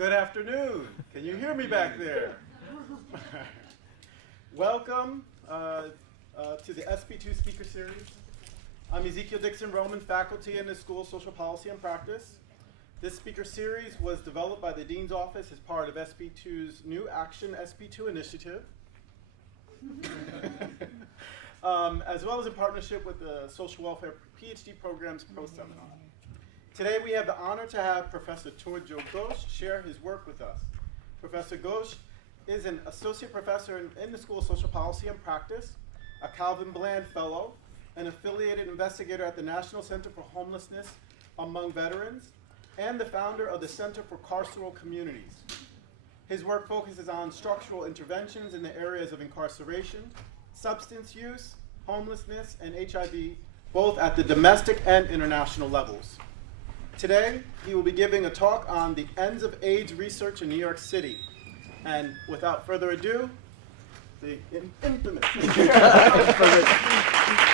Good afternoon. Can you hear me back there? Welcome to the SP2 Speaker Series. I'm Ezekiel Dixon Roman, faculty in the School of Social Policy and Practice. This speaker series was developed by the Dean's Office as part of SP2's new Action SP2 initiative, as well as in partnership with the Social Welfare PhD Program's Pro Seminar. Today we have the honor to have Professor Toorjo Ghose share his work with us. Professor Ghose is an Associate Professor in the School of Social Policy and Practice, a Calvin Bland Fellow, an affiliated investigator at the National Center for Homelessness Among Veterans, and the founder of the Center for Carceral Communities. His work focuses on structural interventions in the areas of incarceration, substance use, homelessness, and HIV, both at the domestic and international levels. Today, he will be giving a talk on the ends of AIDS research in New York City. And without further ado, the infamous.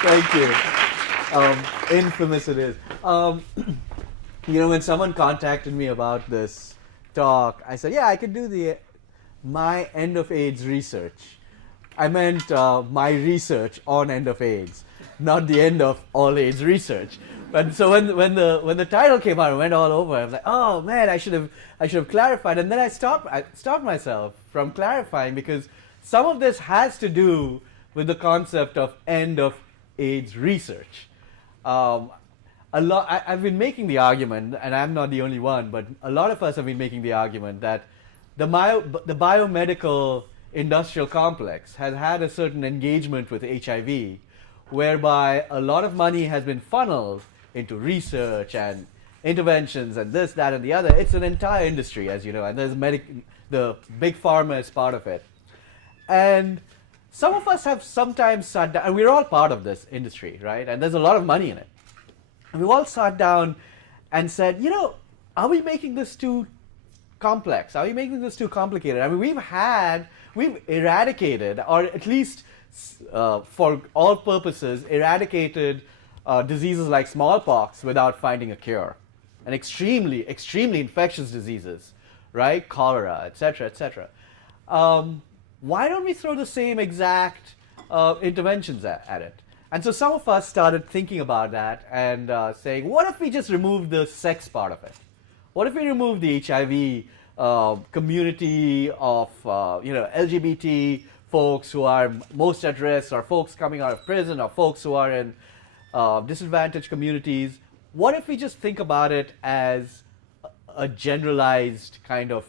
Thank you. Infamous it is. You know, when someone contacted me about this talk, I said, yeah, I could do my end of AIDS research. I meant my research on end of AIDS, not the end of all AIDS research. But so when the title came out, it went all over. I was like, oh man, I should have clarified. And then I stopped myself from clarifying because some of this has to do with the concept of end of AIDS research. I've been making the argument, and I'm not the only one, but a lot of us have been making the argument that the biomedical industrial complex has had a certain engagement with HIV, whereby a lot of money has been funneled into research and interventions and this, that, and the other. It's an entire industry, as you know, and there's the big pharma is part of it. And some of us have sometimes sat down, and we're all part of this industry, right? And there's a lot of money in it. And we've all sat down and said, you know, are we making this too complex? Are we making this too complicated? I mean, we've eradicated, or at least for all purposes, eradicated diseases like smallpox without finding a cure. And extremely, extremely infectious diseases, right? Cholera, et cetera, et cetera. Why don't we throw the same exact interventions at it? And so some of us started thinking about that and saying, what if we just remove the sex part of it? What if we remove the HIV community of LGBT folks who are most at risk, or folks coming out of prison, or folks who are in disadvantaged communities? What if we just think about it as a generalized kind of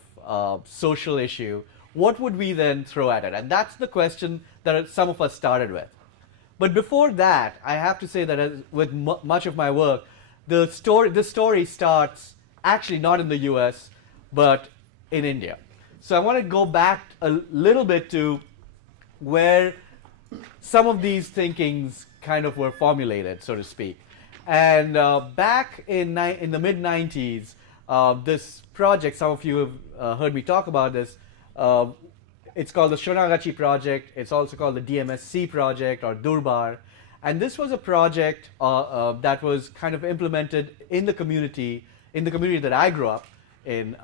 social issue? What would we then throw at it? And that's the question that some of us started with. But before that, I have to say that with much of my work, the story starts actually not in the US, but in India. So I want to go back a little bit to where some of these thinkings kind of were formulated, so to speak. And back in the mid-90s, this project, some of you have heard me talk about this, it's called the Shonagachi project. It's also called the DMSC project, or Durbar. And this was a project that was kind of implemented in the community that I grew up in,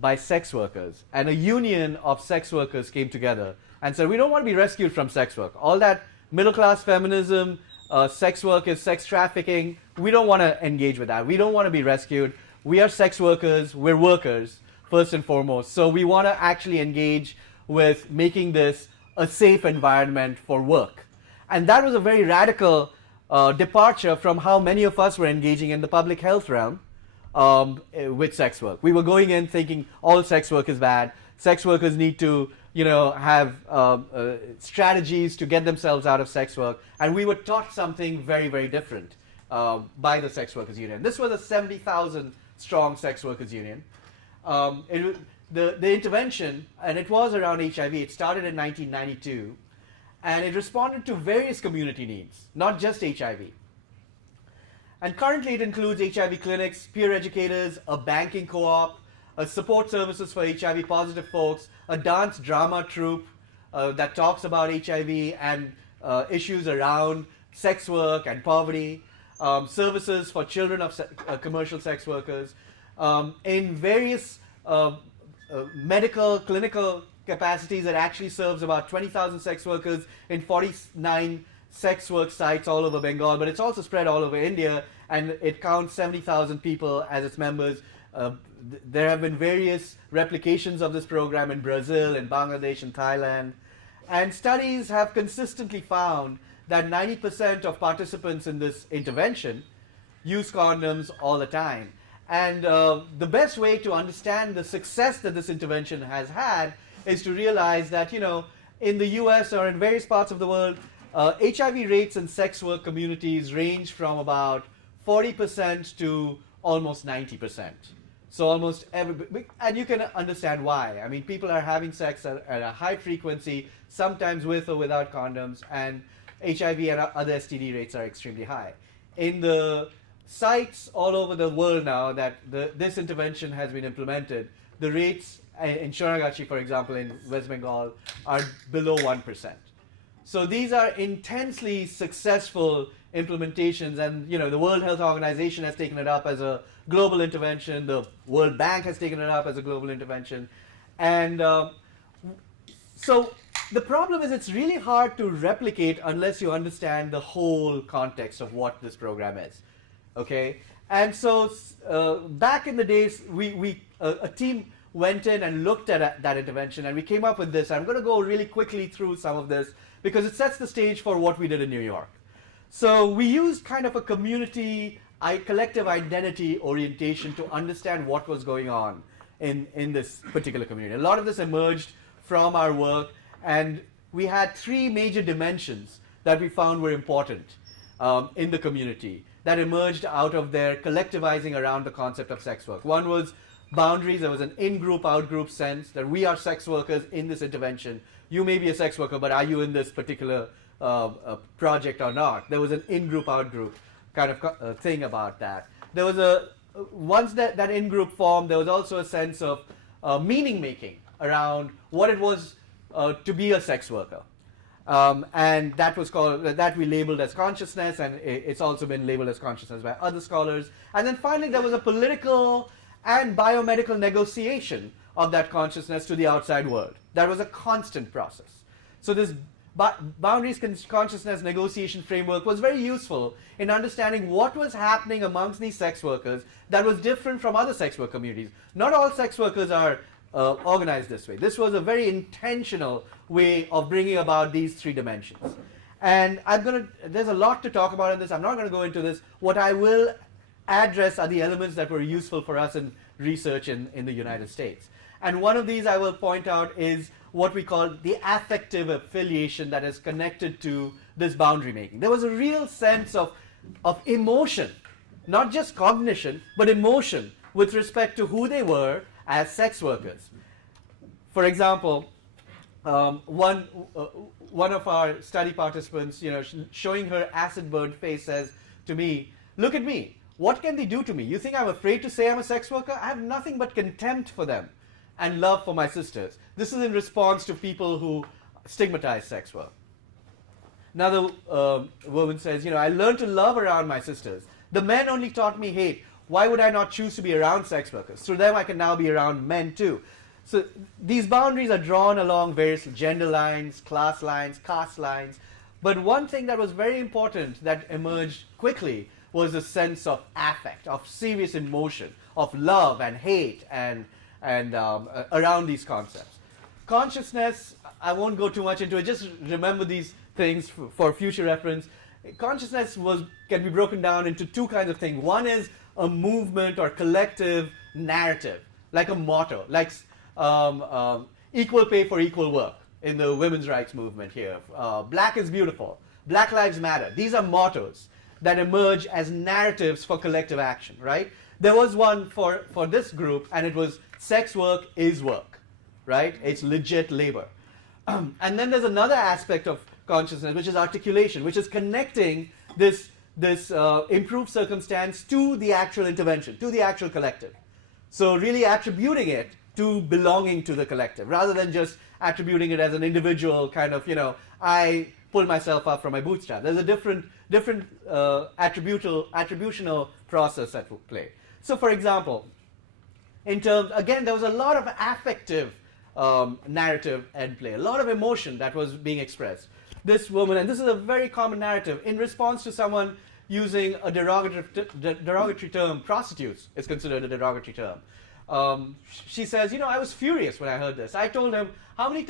by sex workers. And a union of sex workers came together and said, we don't want to be rescued from sex work. All that middle-class feminism, sex work is sex trafficking. We don't want to engage with that. We don't want to be rescued. We are sex workers. We're workers, first and foremost. So we want to actually engage with making this a safe environment for work. And that was a very radical departure from how many of us were engaging in the public health realm with sex work. We were going in thinking all sex work is bad. Sex workers need to, have strategies to get themselves out of sex work. And we were taught something very, very different by the sex workers union. This was a 70,000 strong sex workers union. The intervention, and it was around HIV, it started in 1992, and it responded to various community needs, not just HIV. And currently it includes HIV clinics, peer educators, a banking co-op, support services for HIV positive folks, a dance drama troupe that talks about HIV and issues around sex work and poverty, services for children of commercial sex workers, in various medical, clinical capacities. It actually serves about 20,000 sex workers in 49 sex work sites all over Bengal, but it's also spread all over India, and it counts 70,000 people as its members. There have been various replications of this program in Brazil, in Bangladesh, and Thailand. And studies have consistently found that 90% of participants in this intervention use condoms all the time. And the best way to understand the success that this intervention has had is to realize that, in the US or in various parts of the world, HIV rates in sex work communities range from about 40% to almost 90%. So almost every, and you can understand why. I mean, people are having sex at a high frequency, sometimes with or without condoms, and HIV and other STD rates are extremely high. In the sites all over the world now that this intervention has been implemented, the rates in Shoragachi, for example, in West Bengal, are below 1%. So these are intensely successful implementations, and the World Health Organization has taken it up as a global intervention. The World Bank has taken it up as a global intervention, and so the problem is it's really hard to replicate unless you understand the whole context of what this program is. Okay, and so back in the days, a team went in and looked at that intervention, and we came up with this. I'm going to go really quickly through some of this because it sets the stage for what we did in New York. So we used kind of a community, collective identity orientation to understand what was going on in this particular community. A lot of this emerged from our work, and we had three major dimensions that we found were important in the community that emerged out of their collectivizing around the concept of sex work. One was boundaries. There was an in-group, out-group sense that we are sex workers in this intervention. You may be a sex worker, but are you in this particular project or not? There was an in-group, out-group kind of thing about that. There was once that in-group formed, there was also a sense of meaning-making around what it was to be a sex worker. And that was that we labeled as consciousness, and it's also been labeled as consciousness by other scholars. And then finally, there was a political and biomedical negotiation of that consciousness to the outside world. That was a constant process. So this boundaries consciousness negotiation framework was very useful in understanding what was happening amongst these sex workers that was different from other sex work communities. Not all sex workers are organized this way. This was a very intentional way of bringing about these three dimensions. And there's a lot to talk about in this. I'm not going to go into this. What I will address are the elements that were useful for us in research in the United States. And one of these I will point out is what we call the affective affiliation that is connected to this boundary making. There was a real sense of emotion, not just cognition, but emotion with respect to who they were as sex workers. For example, one of our study participants, showing her acid-burned face, says to me, "Look at me. What can they do to me? You think I'm afraid to say I'm a sex worker? I have nothing but contempt for them and love for my sisters." This is in response to people who stigmatize sex work. Another woman says, I learned to love around my sisters. The men only taught me hate. Why would I not choose to be around sex workers? Through them, I can now be around men too. So these boundaries are drawn along various gender lines, class lines, caste lines. But one thing that was very important that emerged quickly was a sense of affect, of serious emotion, of love and hate and around these concepts. Consciousness, I won't go too much into it, just remember these things for future reference. Consciousness can be broken down into two kinds of things. One is a movement or collective narrative, like a motto, like equal pay for equal work in the women's rights movement here. Black is beautiful. Black lives matter. These are mottos that emerge as narratives for collective action, right? There was one for this group, and it was sex work is work, right? It's legit labor. And then there's another aspect of consciousness, which is articulation, which is connecting this improved circumstance to the actual intervention, to the actual collective. So really attributing it to belonging to the collective, rather than just attributing it as an individual kind of, I pull myself up from my bootstrap. There's a different attributional process at play. So for example, in terms, again, there was a lot of affective narrative at play, a lot of emotion that was being expressed. This woman, and this is a very common narrative, in response to someone using a derogatory term, prostitutes is considered a derogatory term. She says, I was furious when I heard this. I told him, how many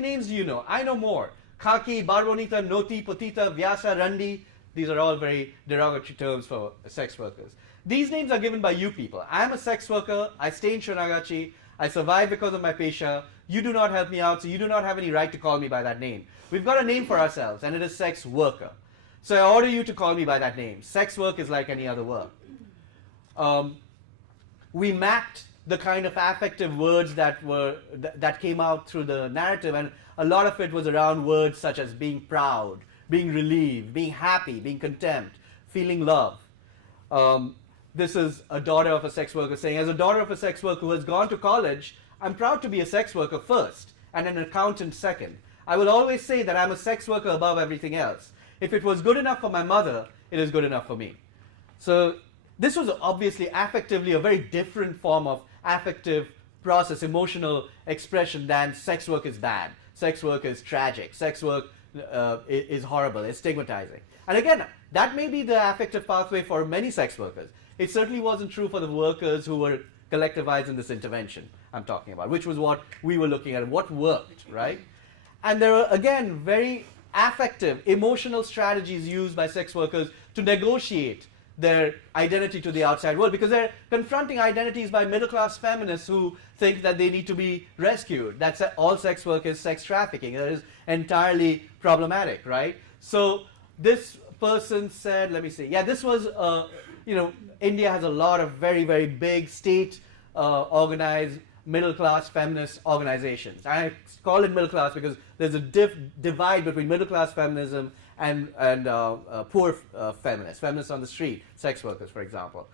names do you know? I know more. Khaki, Barbonita, Noti, Potita, Vyasa, Randi. These are all very derogatory terms for sex workers. These names are given by you people. I'm a sex worker. I stay in Shonagachi. I survive because of my pesha. You do not help me out, so you do not have any right to call me by that name. We've got a name for ourselves, and it is sex worker. So I order you to call me by that name. Sex work is like any other work. We mapped the kind of affective words that came out through the narrative, and a lot of it was around words such as being proud, being relieved, being happy, being content, feeling love. This is a daughter of a sex worker saying, as a daughter of a sex worker who has gone to college, I'm proud to be a sex worker first and an accountant second. I will always say that I'm a sex worker above everything else. If it was good enough for my mother, it is good enough for me. So this was obviously affectively a very different form of affective process, emotional expression than sex work is bad, sex work is tragic, sex work is horrible, it's stigmatizing. And again, that may be the affective pathway for many sex workers. It certainly wasn't true for the workers who were collectivized in this intervention I'm talking about, which was what we were looking at, what worked, right? And there are, again, very affective, emotional strategies used by sex workers to negotiate their identity to the outside world, because they're confronting identities by middle-class feminists who think that they need to be rescued. That's all sex work is sex trafficking. That is entirely problematic, right? So this person said, let me see. Yeah, this was, India has a lot of very, very big state-organized middle-class feminist organizations. I call it middle-class because there's a divide between middle-class feminism and poor feminists on the street, sex workers, for example.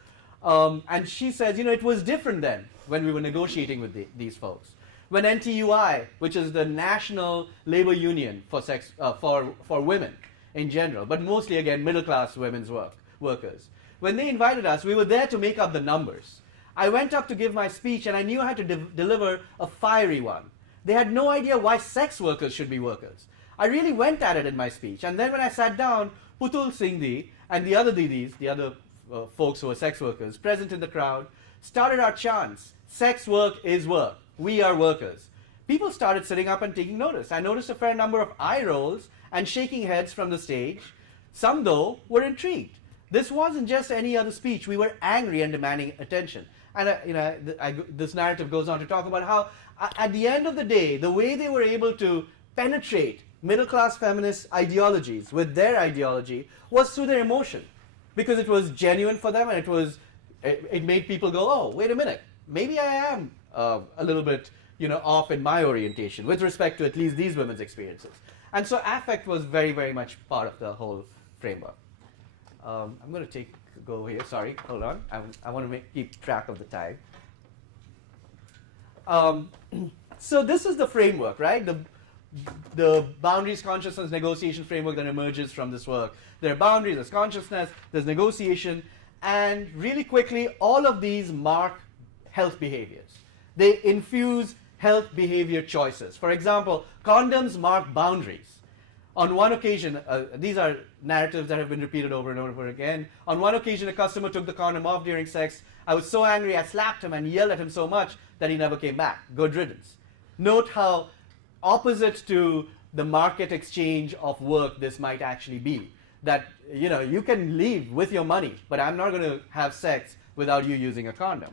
And she says, it was different then when we were negotiating with these folks. When NTUI, which is the national labor union for sex for women in general, but mostly again middle-class women's workers, when they invited us, we were there to make up the numbers. I went up to give my speech, and I knew I had to deliver a fiery one. They had no idea why sex workers should be workers. I really went at it in my speech, and then when I sat down, Putul Singh and the other Didis, the other folks who were sex workers present in the crowd, started our chants. Sex work is work. We are workers. People started sitting up and taking notice. I noticed a fair number of eye rolls and shaking heads from the stage. Some, though, were intrigued. This wasn't just any other speech. We were angry and demanding attention. And this narrative goes on to talk about how, at the end of the day, the way they were able to penetrate middle-class feminist ideologies with their ideology was through their emotion, because it was genuine for them, and it made people go, oh, wait a minute, maybe I am a little bit off in my orientation with respect to at least these women's experiences. And so affect was very, very much part of the whole framework. I'm going to go here. Sorry, hold on. I want to keep track of the time. So this is the framework, right? The boundaries, consciousness, negotiation framework that emerges from this work. There are boundaries, there's consciousness, there's negotiation, and really quickly, all of these mark health behaviors. They infuse health behavior choices. For example, condoms mark boundaries. On one occasion, these are narratives that have been repeated over and over again. On one occasion, a customer took the condom off during sex. I was so angry, I slapped him and yelled at him so much that he never came back. Good riddance. Note how opposite to the market exchange of work this might actually be. That, you can leave with your money, but I'm not going to have sex without you using a condom.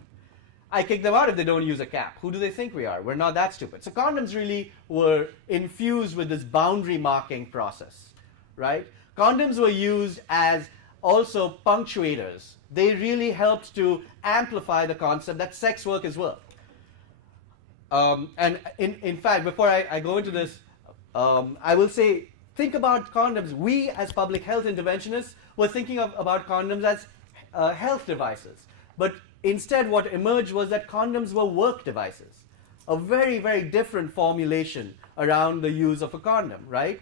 I kick them out if they don't use a cap. Who do they think we are? We're not that stupid. So condoms really were infused with this boundary marking process, right? Condoms were used as also punctuators. They really helped to amplify the concept that sex work is work. And in fact, before I go into this, I will say, think about condoms. We, as public health interventionists, were thinking about condoms as health devices. But instead, what emerged was that condoms were work devices. A very, very different formulation around the use of a condom, right?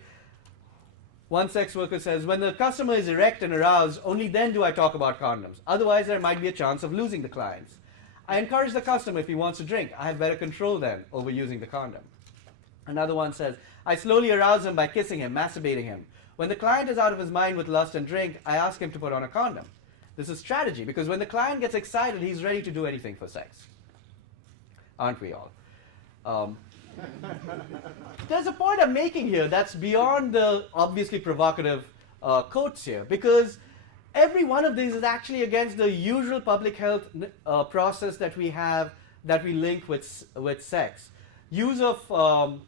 One sex worker says, when the customer is erect and aroused, only then do I talk about condoms. Otherwise, there might be a chance of losing the clients. I encourage the customer if he wants to drink. I have better control then over using the condom. Another one says, I slowly arouse him by kissing him, masturbating him. When the client is out of his mind with lust and drink, I ask him to put on a condom. This is strategy, because when the client gets excited, he's ready to do anything for sex. Aren't we all? There's a point I'm making here that's beyond the obviously provocative quotes here, because every one of these is actually against the usual public health process that we have, that we link with sex. Use of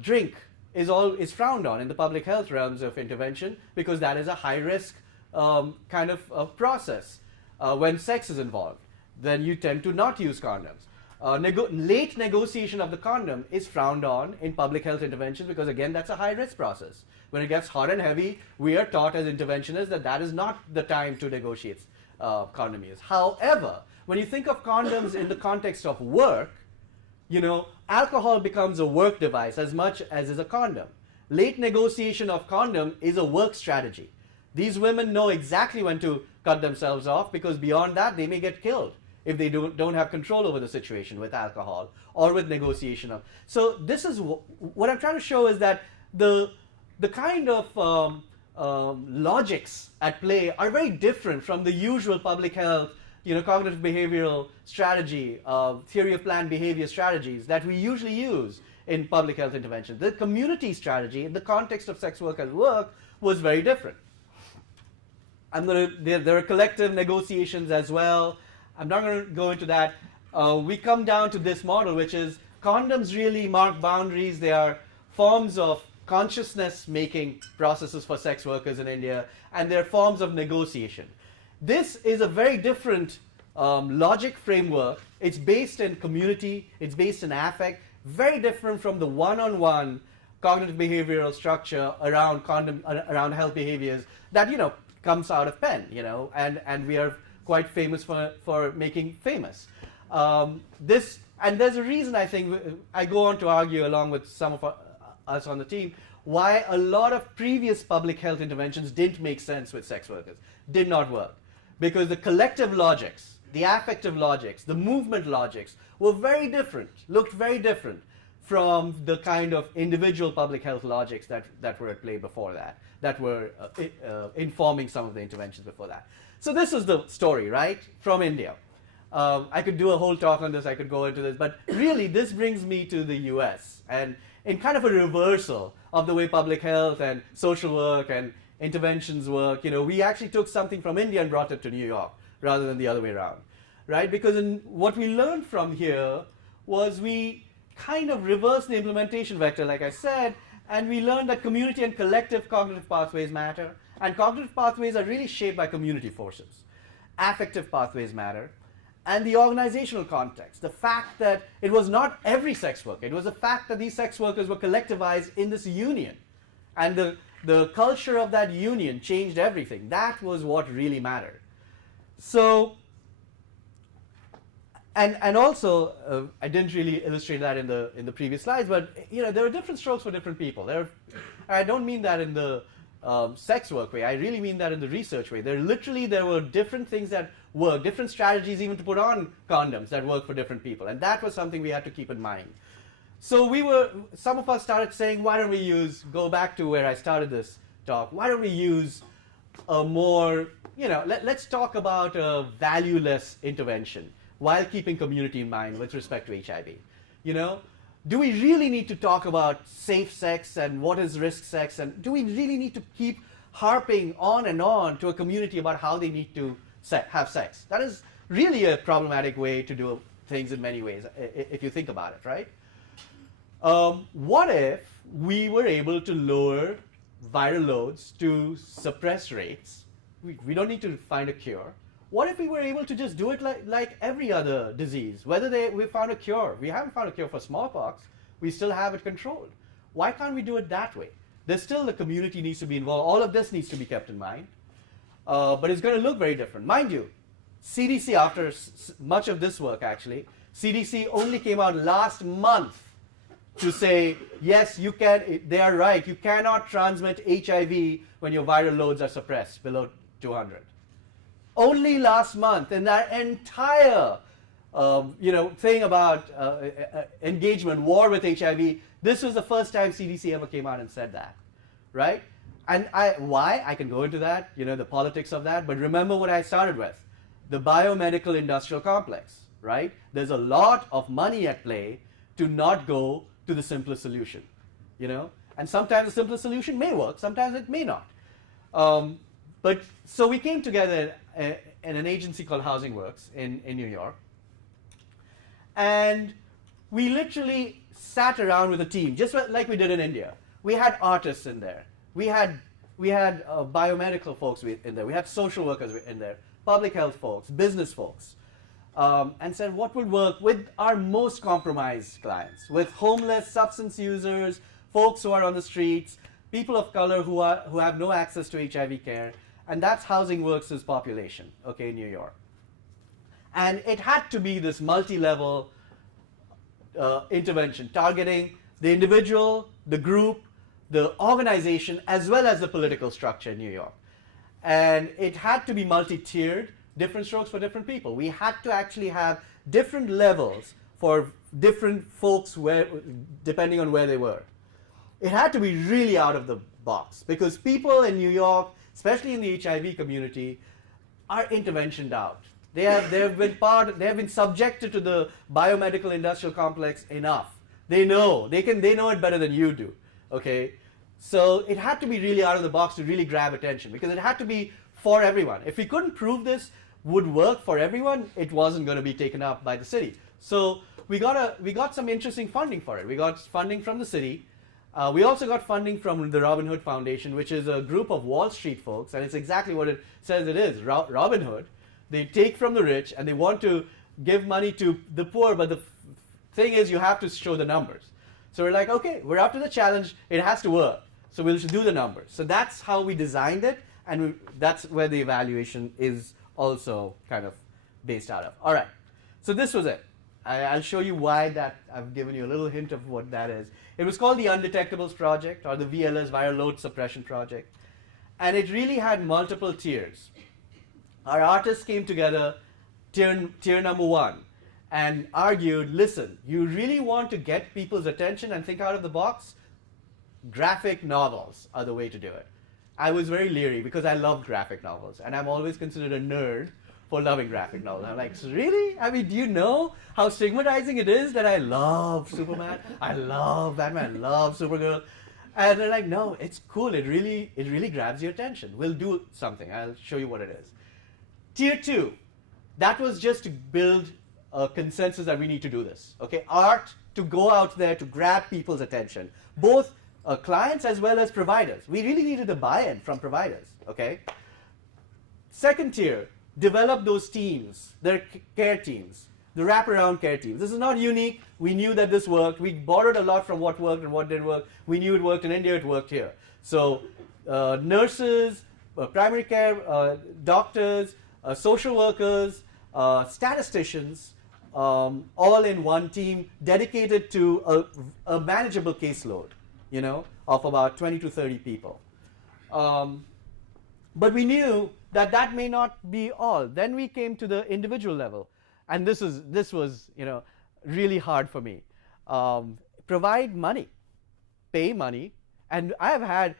drink is frowned on in the public health realms of intervention, because that is a high-risk kind of process. When sex is involved, then you tend to not use condoms. Late negotiation of the condom is frowned on in public health intervention, because again, that's a high-risk process. When it gets hot and heavy, we are taught as interventionists that that is not the time to negotiate condom use. However, when you think of condoms in the context of work, alcohol becomes a work device as much as is a condom. Late negotiation of condom is a work strategy. These women know exactly when to cut themselves off, because beyond that, they may get killed if they don't have control over the situation with alcohol or with negotiation of. So this is what I'm trying to show, is that the kind of logics at play are very different from the usual public health, cognitive behavioral strategy, theory of planned behavior strategies that we usually use in public health intervention. The community strategy in the context of sex work as work was very different. There are collective negotiations as well. I'm not going to go into that. We come down to this model, which is condoms really mark boundaries. They are forms of consciousness-making processes for sex workers in India, and they're forms of negotiation. This is a very different logic framework. It's based in community. It's based in affect. Very different from the one-on-one cognitive behavioral structure around health behaviors that comes out of Penn, and we are quite famous for making famous. And there's a reason, I think, I go on to argue along with some of us on the team, why a lot of previous public health interventions didn't make sense with sex workers, did not work. Because the collective logics, the affective logics, the movement logics were very different, looked very different from the kind of individual public health logics that were at play before that were informing some of the interventions before that. So this is the story, right, from India. I could do a whole talk on this, I could go into this, but really this brings me to the US, and in kind of a reversal of the way public health and social work and interventions work. We actually took something from India and brought it to New York rather than the other way around, right? Because what we learned from here was we kind of reversed the implementation vector, like I said, and we learned that community and collective cognitive pathways matter, and cognitive pathways are really shaped by community forces. Affective pathways matter, and the organizational context, the fact that it was not every sex worker, it was the fact that these sex workers were collectivized in this union, and the culture of that union changed everything. That was what really mattered. So, and also, I didn't really illustrate that in the previous slides, but there are different strokes for different people. I don't mean that in the sex work way. I really mean that in the research way. There were different things that work, different strategies even to put on condoms that work for different people, and that was something we had to keep in mind. So some of us started saying, why don't we go back to where I started this talk, why don't we use a more, let's talk about a valueless intervention while keeping community in mind with respect to HIV. Do we really need to talk about safe sex and what is risk sex, and do we really need to keep harping on and on to a community about how they need to have sex? That is really a problematic way to do things in many ways, if you think about it, right? What if we were able to lower viral loads to suppress rates? We don't need to find a cure. What if we were able to just do it like every other disease? We found a cure. We haven't found a cure for smallpox. We still have it controlled. Why can't we do it that way? There's still the community needs to be involved. All of this needs to be kept in mind. But it's going to look very different. Mind you, CDC, after much of this work actually, CDC only came out last month to say, yes, you can, they are right, you cannot transmit HIV when your viral loads are suppressed below 200. Only last month, in that entire thing about engagement, war with HIV. This was the first time CDC ever came out and said that, right? And why? I can go into that, the politics of that. But remember what I started with, the biomedical industrial complex, right? There's a lot of money at play to not go to the simplest solution, And sometimes the simplest solution may work, sometimes it may not. But so we came together in an agency called Housing Works in New York. And we literally sat around with a team, just like we did in India. We had artists in there. We had biomedical folks in there. We had social workers in there, public health folks, business folks, and said what would work with our most compromised clients, with homeless, substance users, folks who are on the streets, people of color who have no access to HIV care, and that's Housing Works' population, in New York. And it had to be this multi-level intervention, targeting the individual, the group, the organization, as well as the political structure in New York. And it had to be multi-tiered, different strokes for different people. We had to actually have different levels for different folks depending on where they were. It had to be really out of the box because people in New York, especially in the HIV community, are interventioned out. They have been subjected to the biomedical industrial complex enough. They know it better than you do. Okay, so it had to be really out of the box to really grab attention because it had to be for everyone. If we couldn't prove this would work for everyone, it wasn't going to be taken up by the city. So we got some interesting funding for it. We got funding from the city. We also got funding from the Robin Hood Foundation, which is a group of Wall Street folks, and it's exactly what it says it is. Robin Hood. They take from the rich and they want to give money to the poor, but the thing is you have to show the numbers. So we're like, okay, we're up to the challenge. It has to work. So we'll do the numbers. So that's how we designed it, and that's where the evaluation is also kind of based out of. All right, so this was it. I'll show you why that. I've given you a little hint of what that is. It was called the Undetectables Project, or the VLS, Viral Load Suppression Project. And it really had multiple tiers. Our artists came together, tier number one, and argued, listen, you really want to get people's attention and think out of the box? Graphic novels are the way to do it. I was very leery because I love graphic novels, and I'm always considered a nerd for loving graphic novels. I'm like, really? I mean, do you know how stigmatizing it is that I love Superman, I love Batman, I love Supergirl? And they're like, no, it's cool. It really grabs your attention. We'll do something. I'll show you what it is. Tier two, that was just to build a consensus that we need to do this. Okay, art to go out there to grab people's attention, both clients as well as providers. We really needed a buy-in from providers. Okay. Second tier, develop those teams, their care teams, the wraparound care teams. This is not unique. We knew that this worked. We borrowed a lot from what worked and what didn't work. We knew it worked in India. It worked here. So nurses, primary care, doctors, social workers, statisticians, all in one team dedicated to a manageable caseload, of about 20 to 30 people. But we knew that may not be all. Then we came to the individual level, and this was really hard for me. Provide money, pay money, and I have had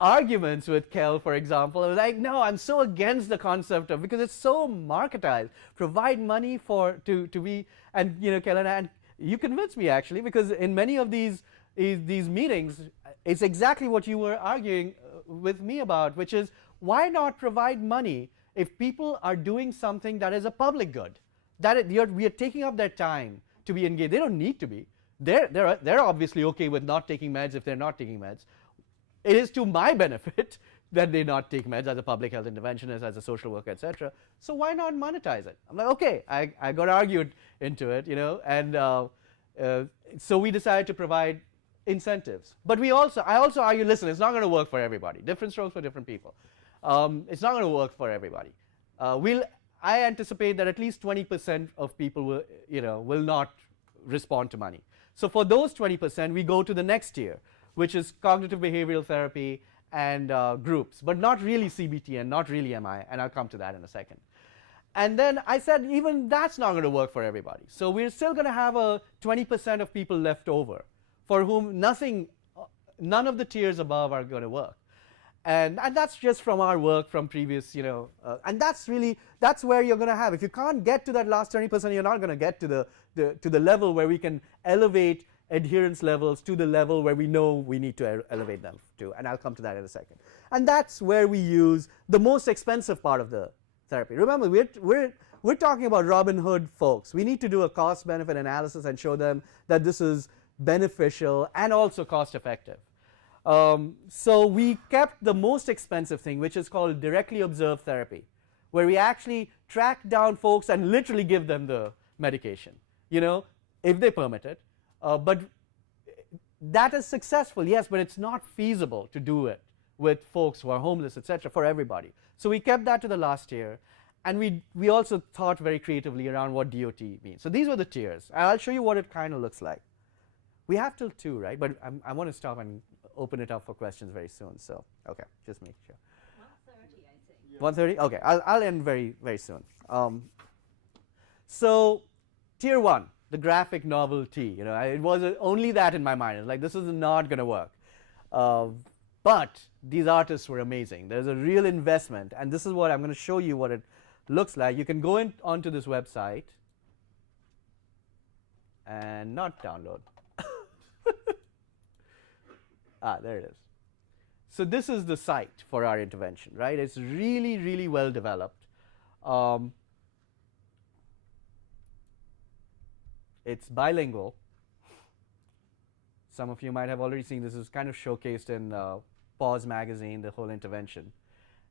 arguments with Kel, for example. I was like, no, I'm so against the concept of, because it's so marketized. Provide money to be, and Kel and you convinced me actually, because in many of these meetings, it's exactly what you were arguing with me about, which is why not provide money if people are doing something that is a public good, we are taking up their time to be engaged. They don't need to be. They're obviously okay with not taking meds if they're not taking meds. It is to my benefit that they not take meds as a public health interventionist, as a social worker, etc. So why not monetize it? I'm like, okay, I got argued into it, and so we decided to provide incentives. But I also argue, listen, it's not going to work for everybody. Different strokes for different people. It's not going to work for everybody. I anticipate that at least 20% of people will not respond to money. So for those 20%, we go to the next tier, which is cognitive behavioral therapy and groups, but not really CBT and not really MI, and I'll come to that in a second. And then I said, even that's not going to work for everybody. So we're still going to have a 20% of people left over for whom none of the tiers above are going to work. And that's just from our work from previous, and that's where you're going to have. If you can't get to that last 20%, you're not going to get to the level where we can elevate adherence levels to the level where we know we need to elevate them to. And I'll come to that in a second. And that's where we use the most expensive part of the therapy. Remember, we're talking about Robin Hood folks. We need to do a cost-benefit analysis and show them that this is beneficial and also cost-effective. So we kept the most expensive thing, which is called directly observed therapy, where we actually track down folks and literally give them the medication, if they permit it. But that is successful, yes, but it's not feasible to do it with folks who are homeless, etc., for everybody. So we kept that to the last tier, and we also thought very creatively around what DOT means. So these were the tiers, and I'll show you what it kind of looks like. We have till 2, right? But I want to stop and open it up for questions very soon. So, okay, just make sure. 1:30, I think. Yeah. 1:30? Okay, I'll end very, very soon. So, tier 1, the graphic novelty. It was only that in my mind. It's like, this is not going to work. But these artists were amazing. There's a real investment, and this is what I'm going to show you what it looks like. You can go onto this website and not download. There it is. So this is the site for our intervention, right? It's really, really well developed. It's bilingual. Some of you might have already seen this. Is kind of showcased in Pause magazine, the whole intervention.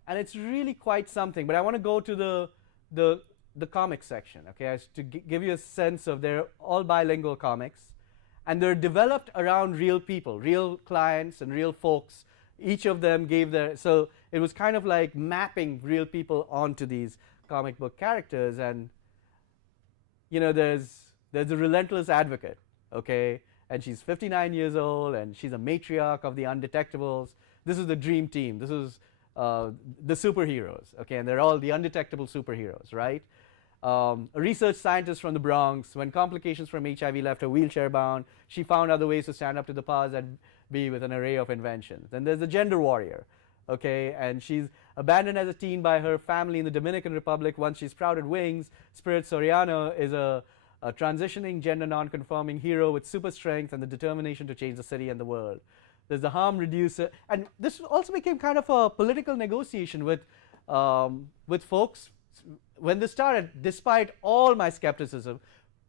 And it's really quite something. But I want to go to the comics section, okay, to give you a sense of they're all bilingual comics. And they're developed around real people, real clients and real folks. Each of them gave so it was kind of like mapping real people onto these comic book characters. And, there's a relentless advocate, okay? And she's 59 years old, and she's a matriarch of the undetectables. This is the dream team. This is the superheroes, okay? And they're all the undetectable superheroes, right? A research scientist from the Bronx, when complications from HIV left her wheelchair-bound, she found other ways to stand up to the powers that be with an array of inventions. And there's a gender warrior, okay? And she's abandoned as a teen by her family in the Dominican Republic. Once she's sprouted wings, Spirit Soriano is a transitioning gender non-conforming hero with super strength and the determination to change the city and the world. There's the harm reducer. And this also became kind of a political negotiation with folks. When this started, despite all my skepticism,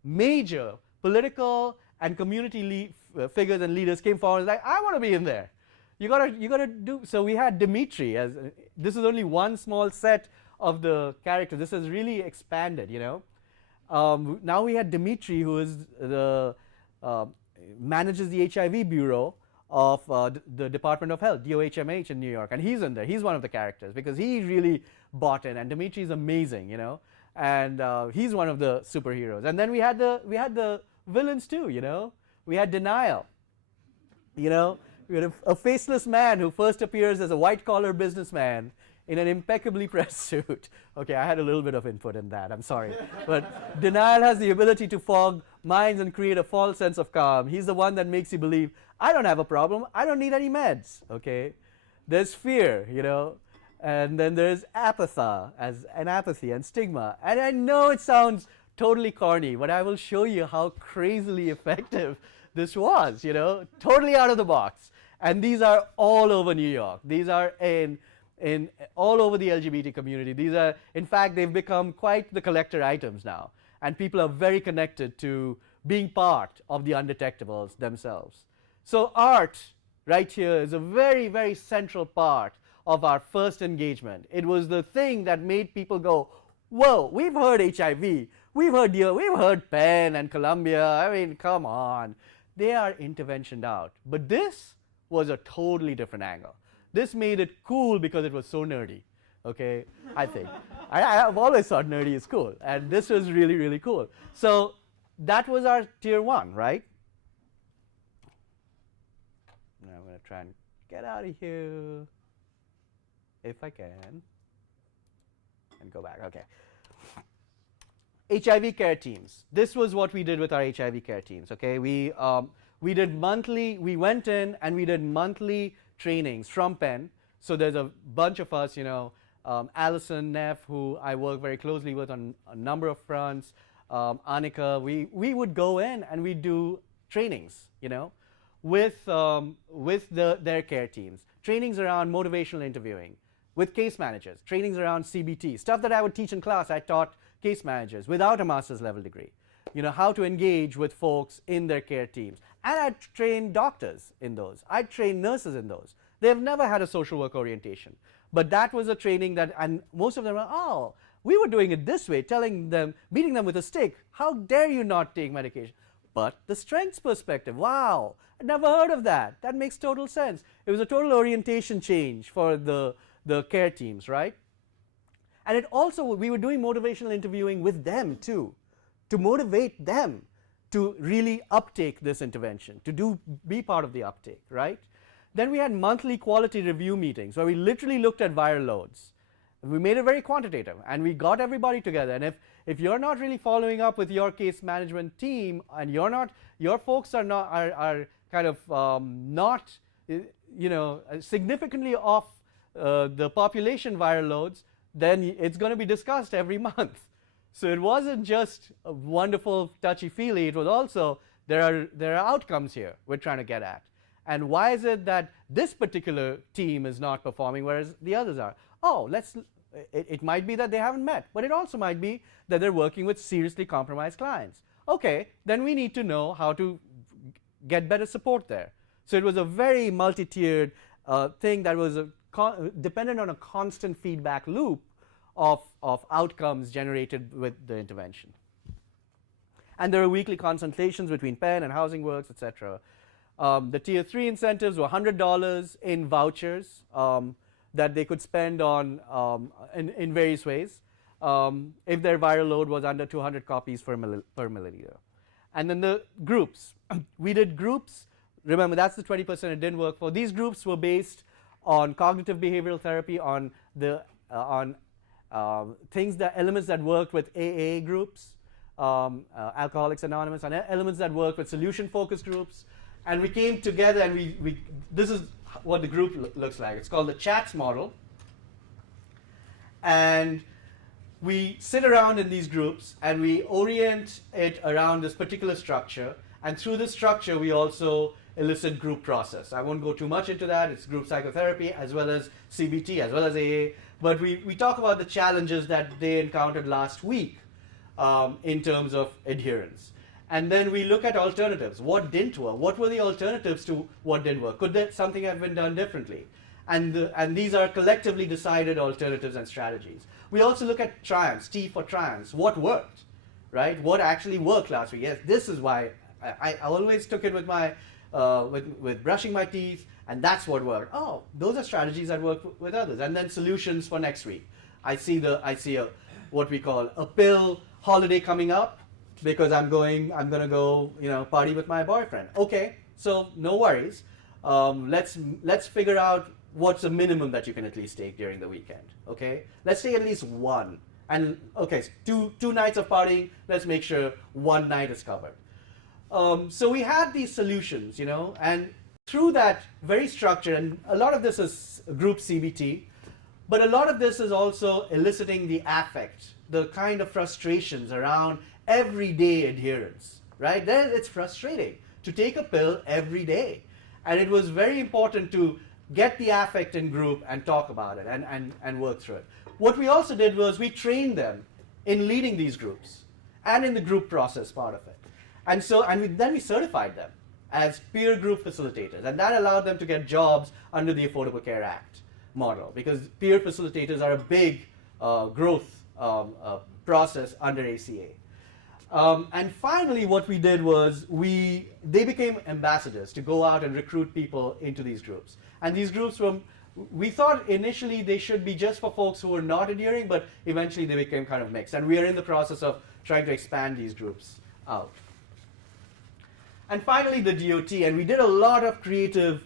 major political and community figures and leaders came forward and like, I want to be in there. You gotta do. So we had Dimitri as this is only one small set of the characters. This has really expanded, Now we had Dimitri, who is manages the HIV bureau of the Department of Health, DOHMH in New York, and he's in there. He's one of the characters because he really bought in, and Dimitri's amazing, and he's one of the superheroes. And then we had the villains too, We had Denial, We had a faceless man who first appears as a white-collar businessman in an impeccably pressed suit. Okay, I had a little bit of input in that, I'm sorry. But Denial has the ability to fog minds and create a false sense of calm. He's the one that makes you believe, I don't have a problem, I don't need any meds, okay? There's fear, and then there's apathy and stigma. And I know it sounds totally corny, but I will show you how crazily effective this was, totally out of the box. And these are all over New York. These are in all over the LGBT community. These are, in fact, they've become quite the collector items now. And people are very connected to being part of the undetectables themselves. So art, right here, is a very, very central part of our first engagement. It was the thing that made people go, whoa, we've heard HIV, we've heard Penn and Columbia, I mean, come on. They are interventioned out. But this was a totally different angle. This made it cool because it was so nerdy, okay, I think. I've always thought nerdy is cool, and this was really, really cool. So that was our tier 1, right? Now I'm going to try and get out of here, if I can, and go back, okay. HIV Care Teams. This was what we did with our HIV Care Teams. Okay, we did monthly. We went in and we did monthly trainings from Penn. So there's a bunch of us, Allison, Neff, who I work very closely with on a number of fronts. Annika, we would go in and we do trainings, with their care teams. Trainings around motivational interviewing with case managers. Trainings around CBT. Stuff that I would teach in class, I taught case managers without a master's level degree. How to engage with folks in their care teams. And I trained doctors in those. I trained nurses in those. They've never had a social work orientation. But that was a training that, and most of them were, oh, we were doing it this way, telling them, beating them with a stick. How dare you not take medication? But the strengths perspective, wow, I never heard of that. That makes total sense. It was a total orientation change for the care teams, right? And it also, we were doing motivational interviewing with them too, to motivate them to really uptake this intervention, to be part of the uptake, right? Then we had monthly quality review meetings where we literally looked at viral loads. We made it very quantitative and we got everybody together. And if you're not really following up with your case management team and your folks are kind of not, significantly off the population viral loads, then it's going to be discussed every month. So it wasn't just a wonderful touchy-feely, it was also, there are outcomes here we're trying to get at. And why is it that this particular team is not performing whereas the others are? Oh, it might be that they haven't met, but it also might be that they're working with seriously compromised clients. Okay, then we need to know how to get better support there. So it was a very multi-tiered thing that was dependent on a constant feedback loop of outcomes generated with the intervention. And there were weekly consultations between Penn and Housing Works, etc. The Tier 3 incentives were $100 in vouchers that they could spend on in various ways if their viral load was under 200 copies per milliliter. And then the groups. We did groups. Remember, that's the 20% it didn't work for. These groups were based on cognitive behavioral therapy, on elements that worked with AA groups, Alcoholics Anonymous, and elements that worked with solution-focused groups. And we came together and this is what the group looks like. It's called the CHATS model. And we sit around in these groups and we orient it around this particular structure. And through this structure, we also elicit group process. I won't go too much into that. It's group psychotherapy as well as CBT as well as AA. But we talk about the challenges that they encountered last week in terms of adherence. And then we look at alternatives. What didn't work? What were the alternatives to what didn't work? Could something have been done differently? And these are collectively decided alternatives and strategies. We also look at triumphs, T for triumphs. What worked, right? What actually worked last week? Yes, this is why I always took it with my with brushing my teeth, and that's what worked. Oh, those are strategies that work with others. And then solutions for next week. I see what we call a pill holiday coming up because I'm gonna go party with my boyfriend. Okay, so no worries. Let's figure out what's the minimum that you can at least take during the weekend. Okay, let's take at least one. And okay, so two nights of partying. Let's make sure one night is covered. So we had these solutions, and through that very structure, and a lot of this is group CBT, but a lot of this is also eliciting the affect, the kind of frustrations around everyday adherence, right? Then it's frustrating to take a pill every day. And it was very important to get the affect in group and talk about it and work through it. What we also did was we trained them in leading these groups and in the group process part of it. And then we certified them as peer group facilitators, and that allowed them to get jobs under the Affordable Care Act model, because peer facilitators are a big growth process under ACA. And finally, what we did was they became ambassadors to go out and recruit people into these groups. And these groups we thought initially they should be just for folks who were not adhering, but eventually they became kind of mixed. And we are in the process of trying to expand these groups out. And finally, the DOT, and we did a lot of creative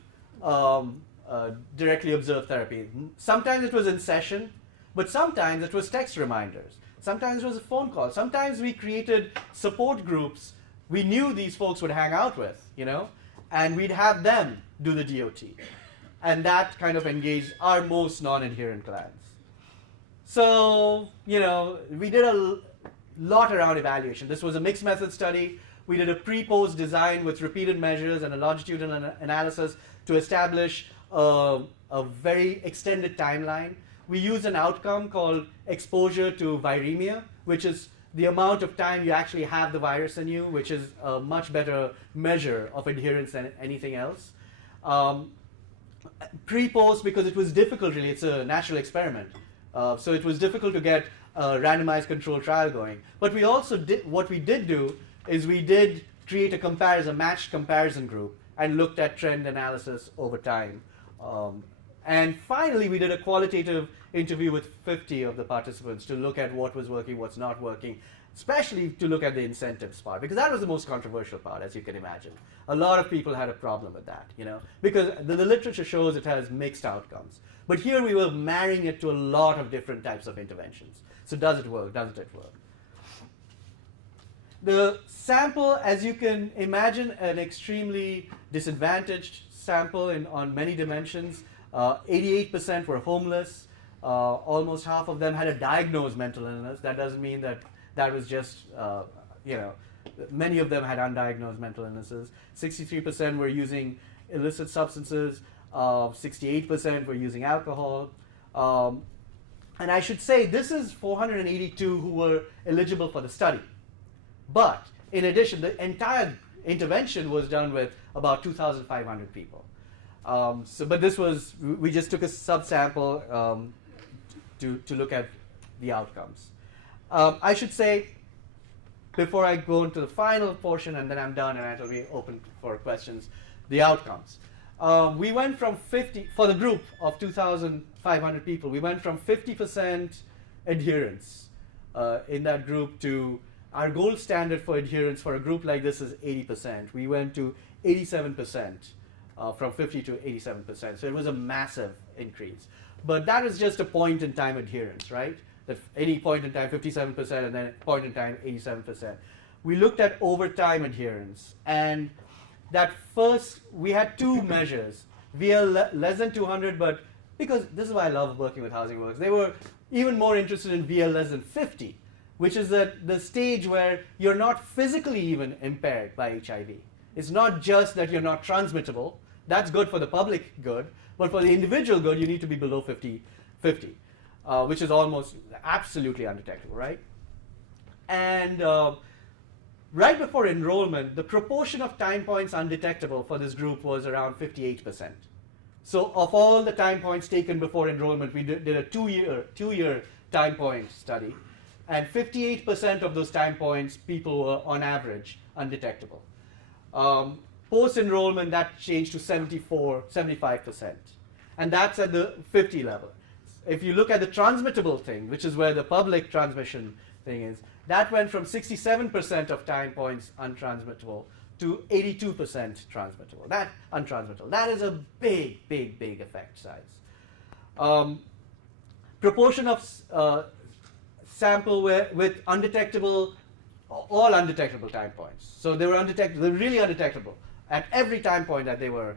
directly observed therapy. Sometimes it was in session, but sometimes it was text reminders. Sometimes it was a phone call. Sometimes we created support groups we knew these folks would hang out with, and we'd have them do the DOT. And that kind of engaged our most non-adherent clients. So, we did a lot around evaluation. This was a mixed method study. We did a pre-post design with repeated measures and a longitudinal analysis to establish a very extended timeline. We used an outcome called exposure to viremia, which is the amount of time you actually have the virus in you, which is a much better measure of adherence than anything else. Pre-post, because it was difficult really, it's a natural experiment. So it was difficult to get a randomized controlled trial going. But we also what we did do is we did create a matched comparison group and looked at trend analysis over time. And finally, we did a qualitative interview with 50 of the participants to look at what was working, what's not working, especially to look at the incentives part, because that was the most controversial part, as you can imagine. A lot of people had a problem with that, because the literature shows it has mixed outcomes. But here we were marrying it to a lot of different types of interventions. So does it work? Doesn't it work? The sample, as you can imagine, an extremely disadvantaged sample on many dimensions. 88% were homeless. Almost half of them had a diagnosed mental illness. That doesn't mean that was just, many of them had undiagnosed mental illnesses. 63% were using illicit substances. 68% were using alcohol. And I should say this is 482 who were eligible for the study. But in addition, the entire intervention was done with about 2,500 people. But this was, we just took a subsample to look at the outcomes. I should say, before I go into the final portion and then I'm done and it'll be open for questions, the outcomes. We went from 50, for the group of 2,500 people, we went from 50% adherence in that group to, our gold standard for adherence for a group like this is 80%. We went to 87%, from 50 to 87%. So it was a massive increase. But that is just a point in time adherence, right? That any point in time, 57%, and then point in time, 87%. We looked at overtime adherence, and that first, we had two measures. VL less than 200, but because this is why I love working with Housing Works, they were even more interested in VL less than 50, which is the stage where you're not physically even impaired by HIV. It's not just that you're not transmittable. That's good for the public good, but for the individual good, you need to be below 50, which is almost absolutely undetectable, right? And right before enrollment, the proportion of time points undetectable for this group was around 58%. So of all the time points taken before enrollment, we did a two-year time point study, and 58% of those time points, people were on average undetectable. Post-enrollment, that changed to 75%. And that's at the 50 level. If you look at the transmittable thing, which is where the public transmission thing is, that went from 67% of time points untransmittable to 82% transmittable. Untransmittable. That is a big, big, big effect size. Proportion of sample with undetectable, all undetectable time points. So they were undetectable, they were really undetectable at every time point that they were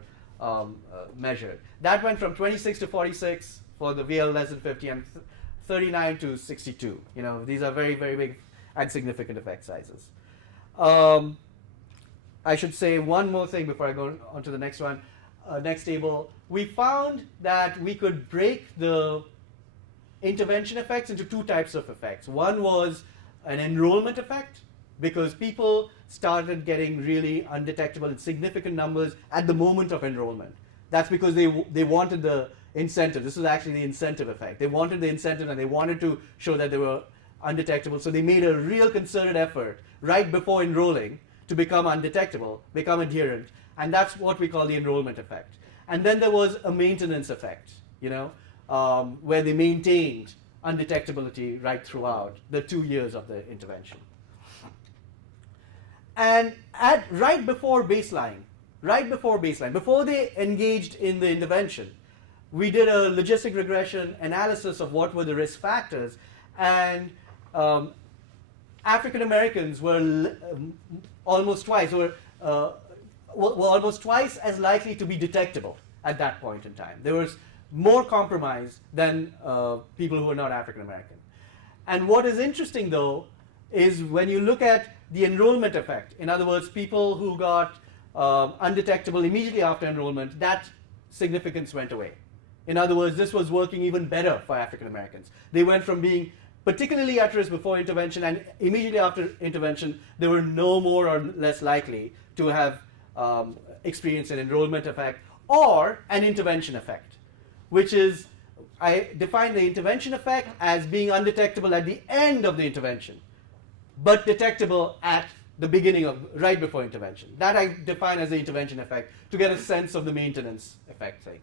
measured. That went from 26 to 46 for the VL less than 50 and 39 to 62. These are very, very big and significant effect sizes. I should say one more thing before I go on to the next one. Next table, we found that we could break the intervention effects into two types of effects. One was an enrollment effect, because people started getting really undetectable in significant numbers at the moment of enrollment. That's because they wanted the incentive. This was actually the incentive effect. They wanted the incentive and they wanted to show that they were undetectable, so they made a real concerted effort right before enrolling to become undetectable, become adherent, and that's what we call the enrollment effect. And then there was a maintenance effect, where they maintained undetectability right throughout the 2 years of the intervention. And right before baseline, before they engaged in the intervention, we did a logistic regression analysis of what were the risk factors, and African Americans were almost twice as likely to be detectable at that point in time. There was more compromise than people who were not African American. And what is interesting, though, is when you look at the enrollment effect, in other words, people who got undetectable immediately after enrollment, that significance went away. In other words, this was working even better for African Americans. They went from being particularly at risk before intervention, and immediately after intervention, they were no more or less likely to have experienced an enrollment effect or an intervention effect, which is, I define the intervention effect as being undetectable at the end of the intervention, but detectable at the beginning of, right before intervention. That I define as the intervention effect to get a sense of the maintenance effect thing.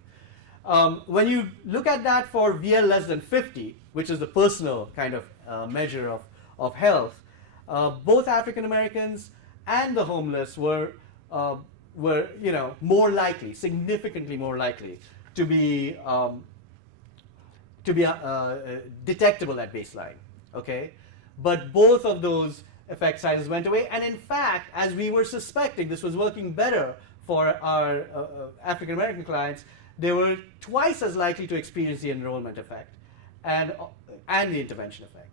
When you look at that for VL less than 50, which is the personal kind of measure of health, both African Americans and the homeless were more likely, significantly more likely, to be detectable at baseline. Okay, but both of those effect sizes went away, and in fact, as we were suspecting, this was working better for our African American clients. They were twice as likely to experience the enrollment effect and the intervention effect.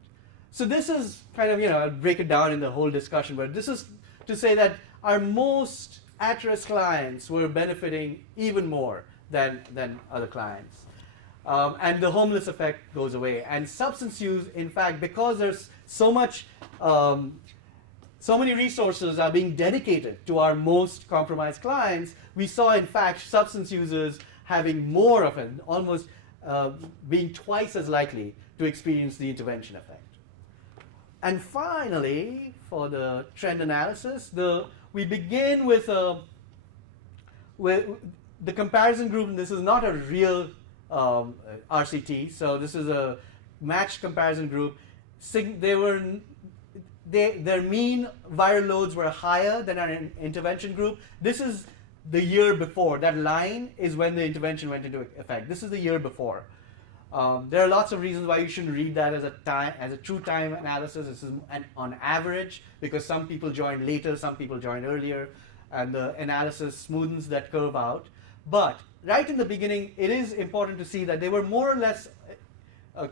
So this is kind of, I'll break it down in the whole discussion, but this is to say that our most at-risk clients were benefiting even more than other clients. And the homeless effect goes away. And substance use, in fact, because there's so many resources are being dedicated to our most compromised clients, we saw, in fact, substance users having more of an, almost being twice as likely to experience the intervention effect. And finally, for the trend analysis, we begin with the comparison group, and this is not a real RCT, so this is a matched comparison group. Their mean viral loads were higher than our intervention group. This is the year before. That line is when the intervention went into effect. This is the year before. There are lots of reasons why you shouldn't read that as a true time analysis. This is on average, because some people joined later, some people joined earlier, and the analysis smoothens that curve out. But right in the beginning, it is important to see that they were more or less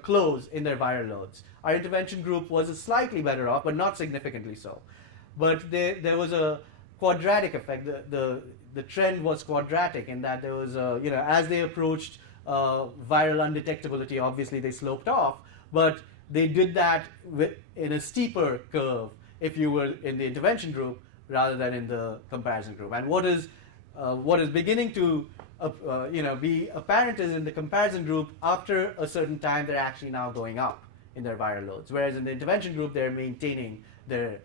close in their viral loads. Our intervention group was slightly better off, but not significantly so. But there was a quadratic effect. The trend was quadratic in that there was as they approached viral undetectability, obviously they sloped off, but they did that in a steeper curve if you were in the intervention group rather than in the comparison group. And what is beginning to be apparent is in the comparison group, after a certain time, they're actually now going up in their viral loads, whereas in the intervention group, they're maintaining their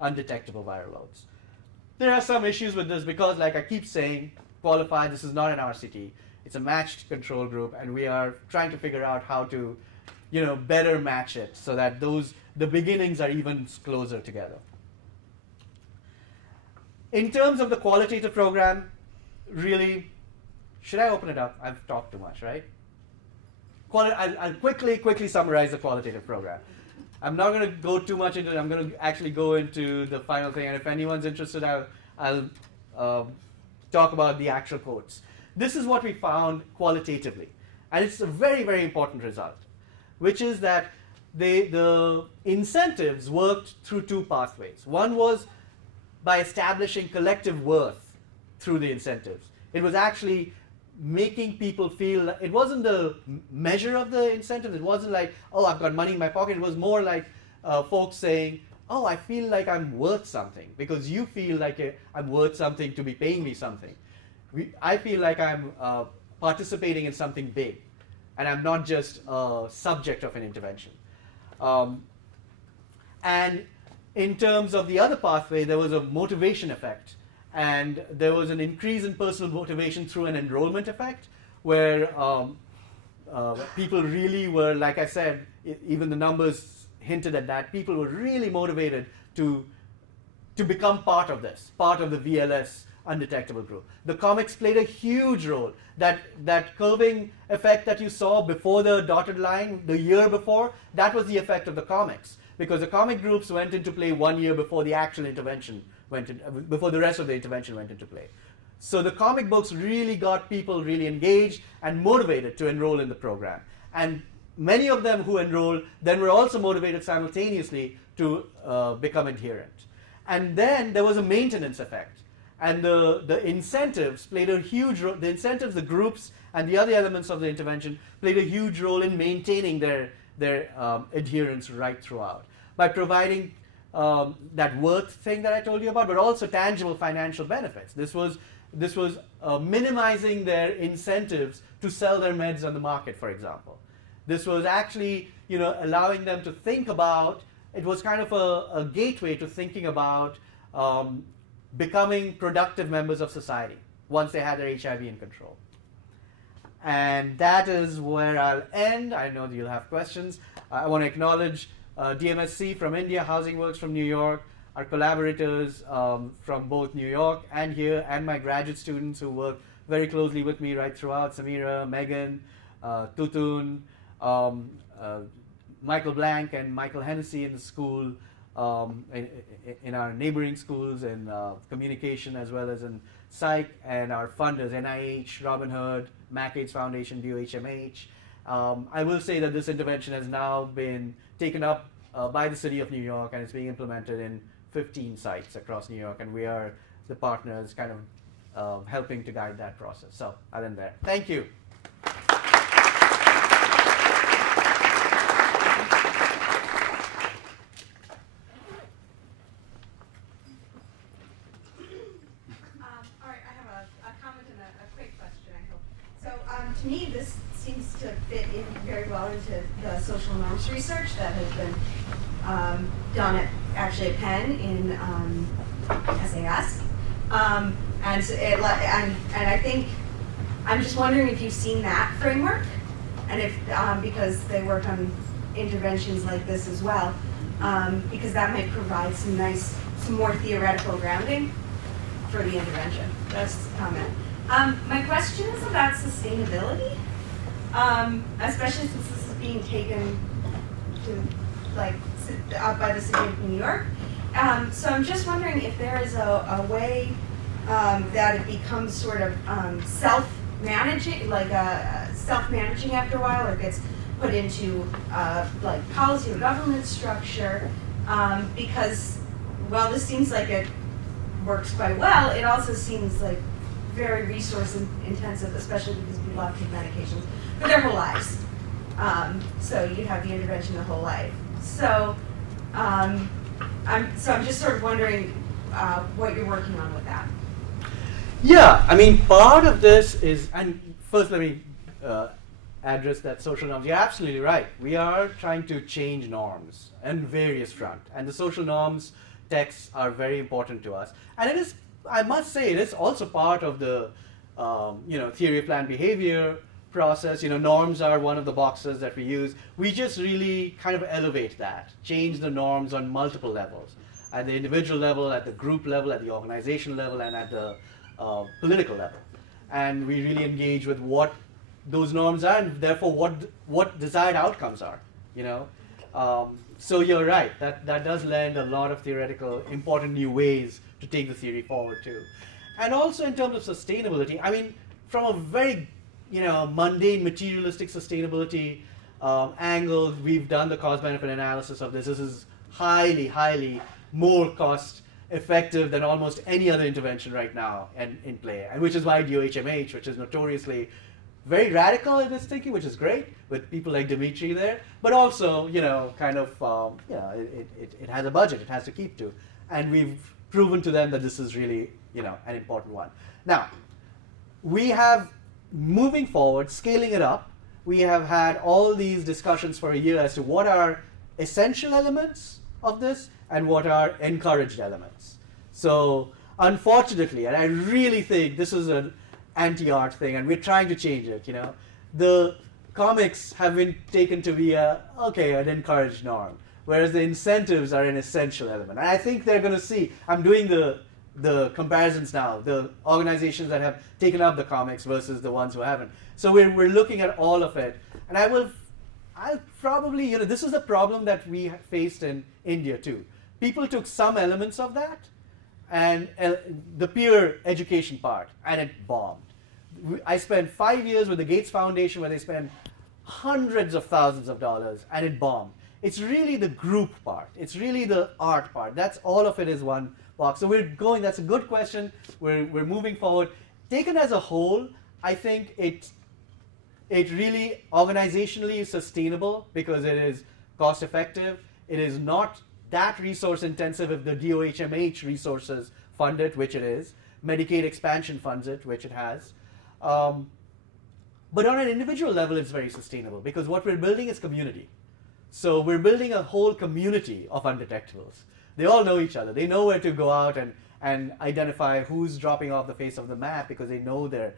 undetectable viral loads. There are some issues with this because, like I keep saying, qualify, this is not an RCT. It's a matched control group, and we are trying to figure out how to, better match it so that the beginnings are even closer together. In terms of the qualitative program, really, should I open it up? I've talked too much, right? I'll quickly summarize the qualitative program. I'm not going to go too much into it. I'm going to actually go into the final thing, and if anyone's interested, I'll talk about the actual quotes. This is what we found qualitatively, and it's a very, very important result, which is that the incentives worked through two pathways. One was by establishing collective worth through the incentives. It was actually making people feel, it wasn't the measure of the incentives, it wasn't like, oh, I've got money in my pocket. It was more like folks saying, oh, I feel like I'm worth something, because you feel like I'm worth something to be paying me something. I feel like I'm participating in something big, and I'm not just a subject of an intervention. And in terms of the other pathway, there was a motivation effect, and there was an increase in personal motivation through an enrollment effect, where people really were, like I said, even the numbers hinted at that, people were really motivated to become part of this, part of the VLS undetectable group. The comics played a huge role. That curving effect that you saw before the dotted line, the year before, that was the effect of the comics. Because the comic groups went into play 1 year before the actual intervention before the rest of the intervention went into play. So the comic books really got people really engaged and motivated to enroll in the program. And many of them who enrolled then were also motivated simultaneously to become adherent. And then there was a maintenance effect. And the incentives played a huge role. The incentives, the groups, and the other elements of the intervention played a huge role in maintaining their adherence right throughout by providing that worth thing that I told you about, but also tangible financial benefits. This was minimizing their incentives to sell their meds on the market, for example. This was actually, allowing them to think about. It was kind of a gateway to thinking about becoming productive members of society once they had their HIV in control. And that is where I'll end. I know that you'll have questions. I want to acknowledge DMSC from India, Housing Works from New York, our collaborators from both New York and here, and my graduate students who work very closely with me right throughout, Samira, Megan, Tutun, Michael Blank and Michael Hennessy in the school, in our neighboring schools in communication as well as in psych, and our funders, NIH, Robin Hood, MacAIDS Foundation, DOHMH. I will say that this intervention has now been taken up by the City of New York, and it's being implemented in 15 sites across New York, and we are the partners kind of helping to guide that process. So I'll end there. Thank you. To me, this seems to fit in very well into the social norms research that has been done at Penn in SAS, and I think I'm just wondering if you've seen that framework, and if because they work on interventions like this as well, because that might provide some more theoretical grounding for the intervention. That's a comment. My question is about sustainability, especially since this is being taken to up by the City of New York. So I'm just wondering if there is a way that it becomes sort of self-managing, self-managing after a while, or gets put into policy or government structure, because while this seems like it works quite well, it also seems like very resource intensive, especially because people have to take medications for their whole lives. So you have the intervention the whole life. So I'm just sort of wondering what you're working on with that. Yeah, I mean, part of this is, and first let me address that social norms. You're absolutely right. We are trying to change norms on various fronts, and the social norms texts are very important to us. And it is, I must say, it is also part of the theory of planned behavior process. Norms are one of the boxes that we use. We just really kind of elevate that, change the norms on multiple levels, at the individual level, at the group level, at the organization level, and at the political level. And we really engage with what those norms are, and therefore what desired outcomes are. So you're right, that does lend a lot of theoretical, important new ways to take the theory forward too. And also in terms of sustainability, I mean, from a very mundane, materialistic sustainability angle, we've done the cost-benefit analysis of this. This is highly, highly more cost-effective than almost any other intervention right now in play, and which is why DOHMH, which is notoriously very radical in its thinking, which is great, with people like Dimitri there, but also, it has a budget it has to keep to. And we've proven to them that this is really, an important one. Now, we have, moving forward, scaling it up, we have had all these discussions for a year as to what are essential elements of this and what are encouraged elements. So, unfortunately, and I really think this is an anti-art thing, and we're trying to change it, the comics have been taken to be an encouraged norm, whereas the incentives are an essential element. And I think they're going to see, I'm doing the the comparisons now, the organizations that have taken up the comics versus the ones who haven't. So we're looking at all of it. And I'll probably, this is a problem that we faced in India too. People took some elements of that and the peer education part, and it bombed. I spent 5 years with the Gates Foundation where they spent hundreds of thousands of dollars, and it bombed. It's really the group part. It's really the art part. That's all of it is one box. So we're going, that's a good question. We're moving forward. Taken as a whole, I think it really organizationally is sustainable because it is cost effective. It is not that resource intensive if the DOHMH resources fund it, which it is. Medicaid expansion funds it, which it has. But on an individual level, it's very sustainable because what we're building is community. So we're building a whole community of undetectables. They all know each other. They know where to go out and identify who's dropping off the face of the map because they know the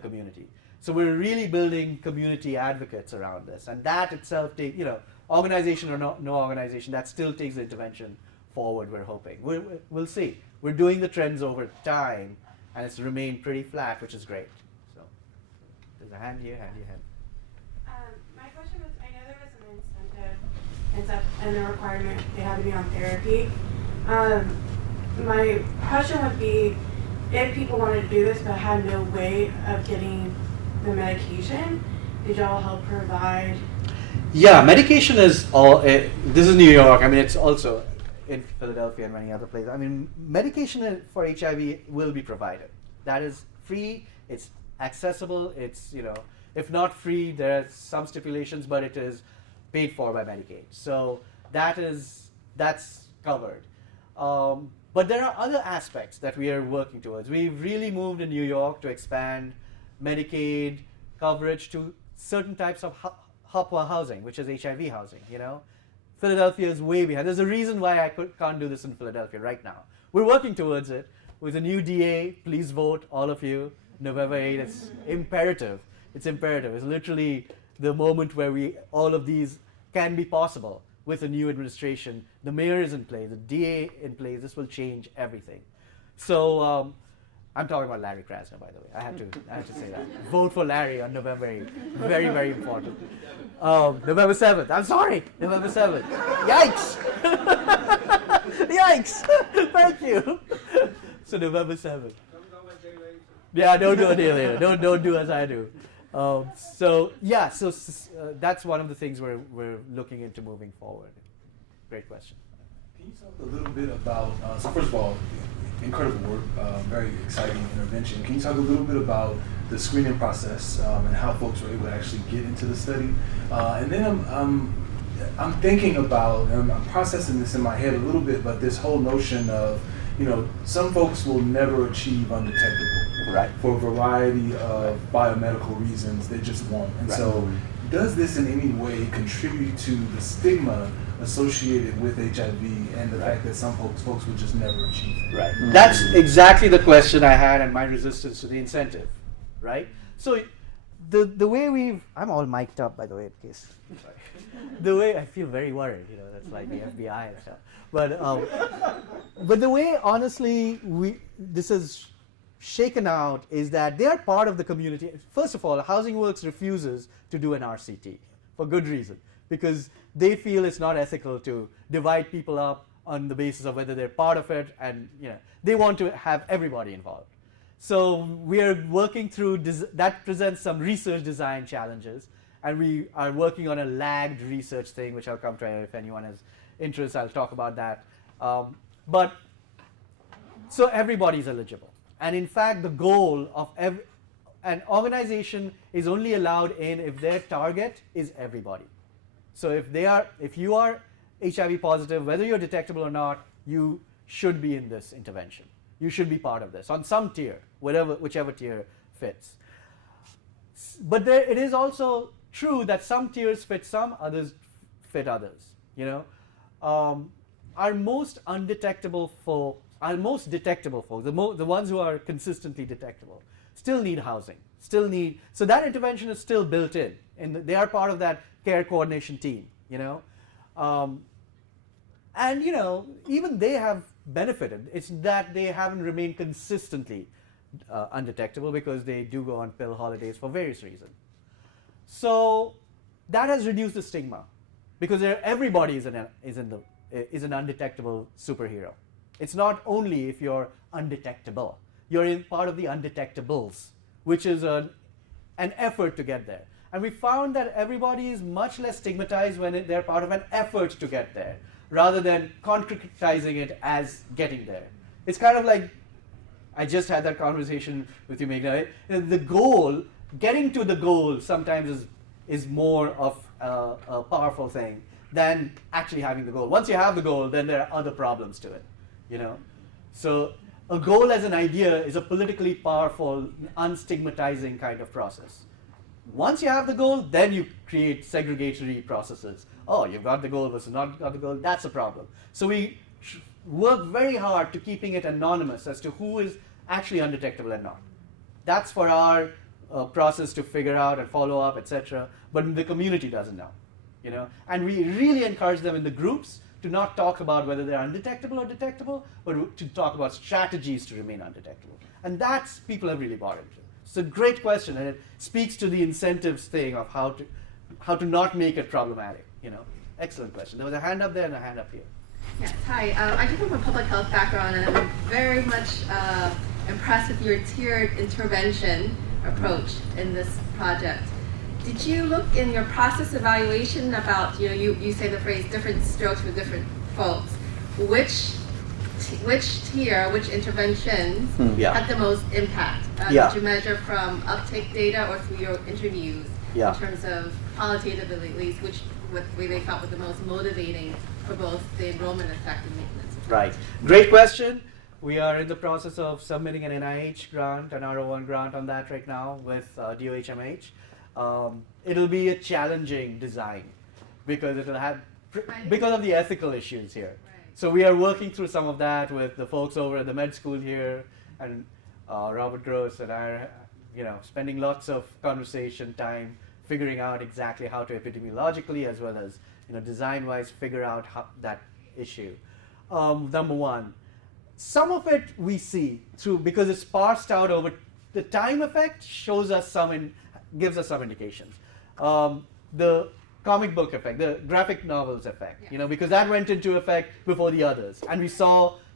community. So we're really building community advocates around this. And that itself takes, organization or no organization, that still takes the intervention forward, we're hoping. We'll see. We're doing the trends over time, and it's remained pretty flat, which is great. So there's a hand here, hand here, hand. My question was, I know there was an incentive and a requirement they had to be on therapy. My question would be, if people wanted to do this but had no way of getting the medication, did y'all help provide? Yeah, medication is all, this is New York, I mean it's also in Philadelphia and many other places. I mean, medication for HIV will be provided. That is free, it's accessible, it's, if not free, there are some stipulations, but it is paid for by Medicaid. So that's covered. But there are other aspects that we are working towards. We've really moved in New York to expand Medicaid coverage to certain types of HOPWA housing, which is HIV housing, Philadelphia is way behind. There's a reason why I can't do this in Philadelphia right now. We're working towards it. With a new DA, please vote, all of you, November 8th. It's imperative. It's imperative. It's literally the moment where all of these can be possible with a new administration. The mayor is in place, the DA in place. This will change everything. So I'm talking about Larry Krasner, by the way. I have to say that. Vote for Larry on November 8th. Very, very important. November 7th. I'm sorry. November 7th. Yikes. Yikes. Thank you. So November 7th. Yeah, don't do a day later. Don't do as I do. So that's one of the things we're looking into moving forward. Great question. Can you talk a little bit about, so first of all, incredible work, very exciting intervention. Can you talk a little bit about the screening process and how folks were able to actually get into the study? And then I'm thinking about, and I'm processing this in my head a little bit, but this whole notion of, some folks will never achieve undetectable. Right. For a variety of biomedical reasons, they just won't. And so does this in any way contribute to the stigma associated with HIV and the fact that some folks would just never achieve it? Right. That's exactly the question I had and my resistance to the incentive, right? So the way I'm all mic'd up, by the way, in case. The way I feel very worried, that's like the FBI and stuff. But the way, honestly, this is shaken out is that they are part of the community. First of all, Housing Works refuses to do an RCT for good reason, because they feel it's not ethical to divide people up on the basis of whether they're part of it, and they want to have everybody involved. So we are working through that presents some research design challenges, and we are working on a lagged research thing, which I'll come to. If anyone has interest, I'll talk about that. But so everybody's eligible. And in fact, the goal of an organization is only allowed in if their target is everybody. So if you are HIV positive, whether you're detectable or not, you should be in this intervention. You should be part of this on some tier, whichever tier fits. But it is also true that some tiers fit some, others fit others. Our most undetectable folk, our most detectable folks, the ones who are consistently detectable, still need housing, so that intervention is still built in, and they are part of that care coordination team, and even they have benefited. It's that they haven't remained consistently undetectable because they do go on pill holidays for various reasons. So that has reduced the stigma because everybody is an undetectable superhero. It's not only if you're undetectable. You're in part of the undetectables, which is an effort to get there. And we found that everybody is much less stigmatized when they're part of an effort to get there, rather than concretizing it as getting there. It's kind of like, I just had that conversation with you, Meghna. The goal, getting to the goal sometimes is more of a powerful thing than actually having the goal. Once you have the goal, then there are other problems to it, you know? So a goal as an idea is a politically powerful, unstigmatizing kind of process. Once you have the goal, then you create segregatory processes. Oh, you've got the goal versus not got the goal, that's a problem. So we work very hard to keeping it anonymous as to who is actually undetectable and not. That's for our process to figure out and follow up, etc. But the community doesn't know, you know. And we really encourage them in the groups to not talk about whether they're undetectable or detectable, but to talk about strategies to remain undetectable. And that's people have really bought into. It's a great question, and it speaks to the incentives thing of how to not make it problematic. You know, excellent question. There was a hand up there and a hand up here. Yes, hi. I come from a public health background, and I'm very much impressed with your tiered intervention approach in this project. Did you look in your process evaluation about, you say the phrase different strokes for different folks, which tier, which interventions had the most impact? Did you measure from uptake data or through your interviews in terms of qualitatively at least, which they felt was the most motivating for both the enrollment effect and maintenance effect? Right. Great question. We are in the process of submitting an NIH grant, an R01 grant on that right now with DOHMH. It'll be a challenging design because it'll have because of the ethical issues here. So we are working through some of that with the folks over at the med school here, and Robert Gross and I are, spending lots of conversation time figuring out exactly how to epidemiologically as well as design-wise figure out that issue. Number one, some of it we see through because it's parsed out over the time effect shows us gives us some indications. The comic book effect, the graphic novels effect, because that went into effect before the others, and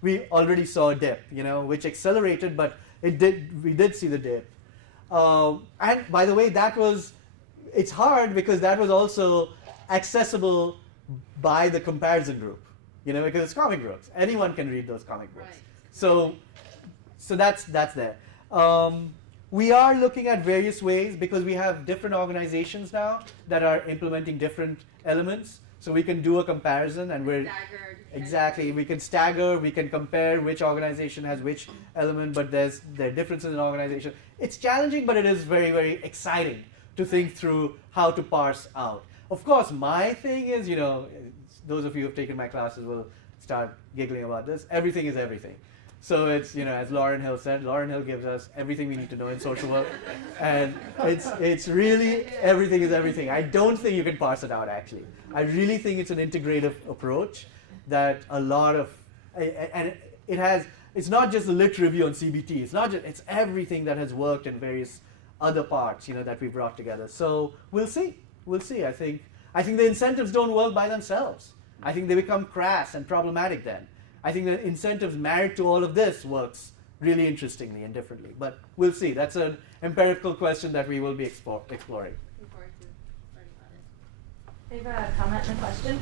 we already saw a dip, which accelerated, but we did see the dip. And by the way, it's hard because that was also accessible by the comparison group, because it's comic books. Anyone can read those comic books. Right. So that's there. We are looking at various ways because we have different organizations now that are implementing different elements. So we can do a comparison, and we can stagger, we can compare which organization has which element, but there are differences in organization. It's challenging, but it is very, very exciting to think through how to parse out. Of course, my thing is, those of you who have taken my classes will start giggling about this. Everything is everything. So it's, as Lauryn Hill said, Lauryn Hill gives us everything we need to know in social work. And it's really everything is everything. I don't think you can parse it out, actually. I really think it's an integrative approach that a lot of, and it's not just a lit review on CBT. It's everything that has worked in various other parts, that we brought together. So we'll see. I think the incentives don't work by themselves. I think they become crass and problematic then. I think the incentives married to all of this works really interestingly and differently. But we'll see. That's an empirical question that we will be exploring. Looking forward to learning about it. I have a comment and a question.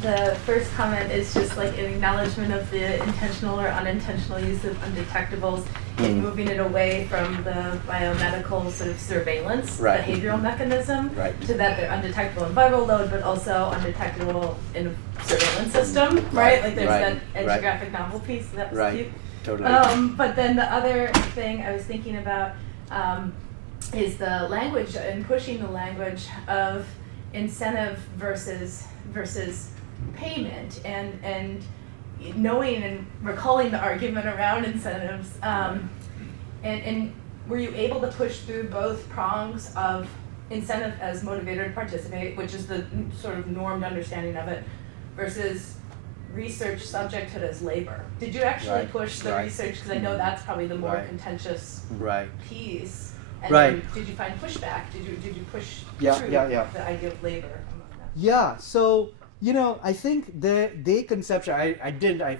The first comment is just like an acknowledgement of the intentional or unintentional use of undetectables and moving it away from the biomedical sort of surveillance behavioral mechanism to that they're undetectable in viral load, but also undetectable in a surveillance system, right? Like there's that edgy graphic novel piece that was cute. Totally. But then the other thing I was thinking about is the language and pushing the language of incentive versus payment and knowing and recalling the argument around incentives and were you able to push through both prongs of incentive as motivator to participate, which is the sort of normed understanding of it, versus research subjecthood as labor. Did you actually Right, push the right. research? Because I know that's probably the more Right. contentious Right. piece. And Right. then did you find pushback? Did you push Yeah, through yeah. the idea of labor among them? Yeah, so, I think they conceptualize, I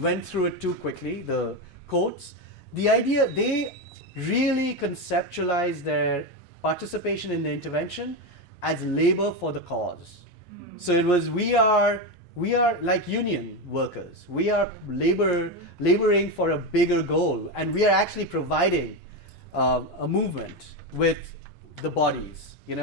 went through it too quickly, the quotes. The idea, they really conceptualize their participation in the intervention as labor for the cause. So it was, we are like union workers. We are laboring for a bigger goal, and we are actually providing a movement with the bodies, They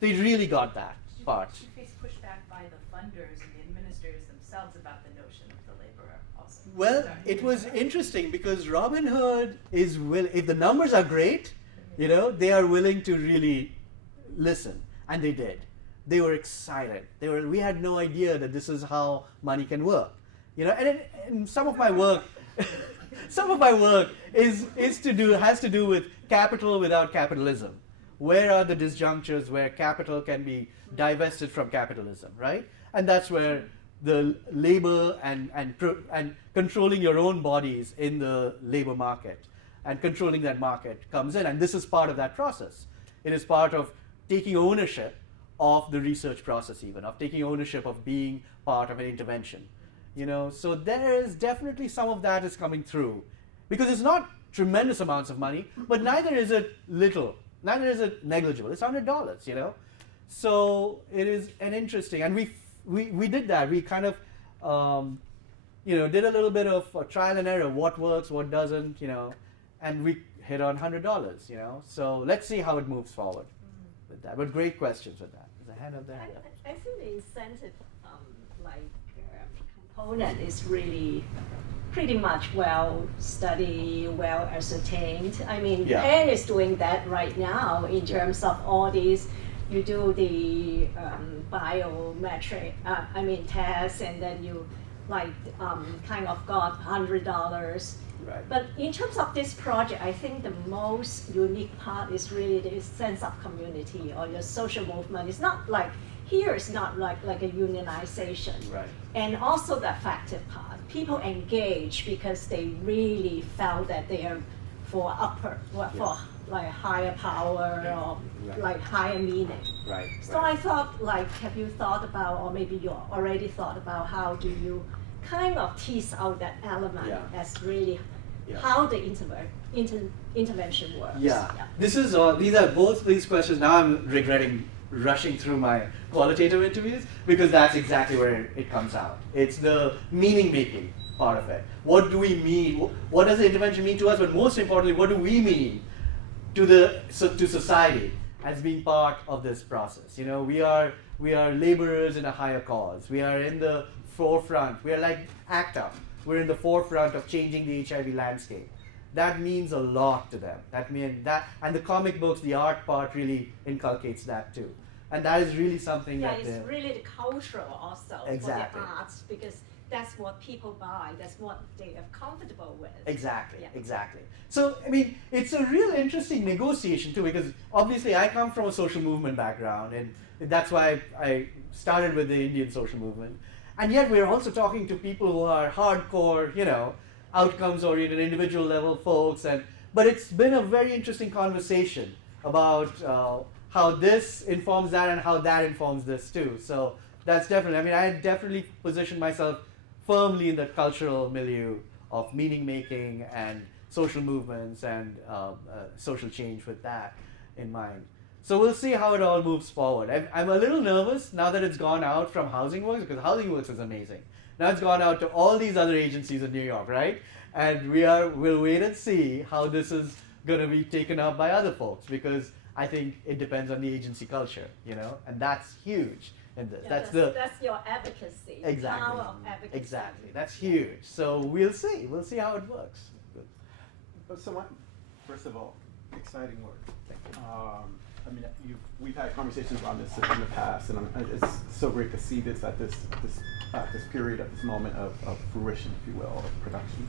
really got that part. Did you face pushback by the funders and the administrators themselves about the notion of the laborer also? Well, it was interesting because Robin Hood is if the numbers are great, they are willing to really listen, and they did. They were excited. We had no idea that this is how money can work, And some of my work, has to do with capital without capitalism. Where are the disjunctures where capital can be divested from capitalism, right? And that's where the labor and controlling your own bodies in the labor market and controlling that market comes in. And this is part of that process. It is part of taking ownership of the research process, even of taking ownership of being part of an intervention. So there is definitely some of that is coming through, because it's not tremendous amounts of money, but neither is it little, neither is it negligible. It's $100, So it is an interesting, and we did that. We kind of, did a little bit of trial and error. What works, what doesn't, and we hit on $100, So let's see how it moves forward with that. But great questions with that. There's a hand up there. I think the incentive, component is really pretty much well studied, well ascertained. I mean, Yeah. Penn is doing that right now in terms of all these. You do the biometric, tests, and then you kind of got $100. Right. But in terms of this project, I think the most unique part is really this sense of community or your social movement. It's not like, here it's not like a unionization. Right. And also the affective part. People engage because they really felt that they are for higher power or Right. higher meaning. Right. So I thought, have you thought about, or maybe you already thought about, how do you kind of tease out that element as really how the intervention works? Yeah. These are both these questions. Now I'm regretting rushing through my qualitative interviews, because that's exactly where it comes out. It's the meaning making part of it. What do we mean? What does the intervention mean to us? But most importantly, what do we mean to society as being part of this process? We are laborers in a higher cause. We are in the forefront. We are like ACTA. We're in the forefront of changing the HIV landscape. That means a lot to them. And the comic books, the art part really inculcates that too. And that is really something that it's really the cultural also Exactly. for the arts, because that's what people buy, that's what they are comfortable with. Exactly. So, it's a real interesting negotiation too, because obviously I come from a social movement background, and that's why I started with the Indian social movement. And yet we're also talking to people who are hardcore, outcomes-oriented, individual level folks, but it's been a very interesting conversation about how this informs that and how that informs this too. So that's definitely, I definitely positioned myself firmly in the cultural milieu of meaning making and social movements and social change with that in mind. So we'll see how it all moves forward. I'm a little nervous now that it's gone out from Housing Works, because Housing Works is amazing. Now it's gone out to all these other agencies in New York, right? And we'll wait and see how this is going to be taken up by other folks, because I think it depends on the agency culture, and that's huge in this. Yeah, that's your advocacy. Exactly. Power of advocacy. Exactly. That's huge. So we'll see. We'll see how it works. So, first of all, exciting work. Thank you. We've had conversations around this in the past, and it's so great to see this at this period, at this moment of fruition, if you will, of production.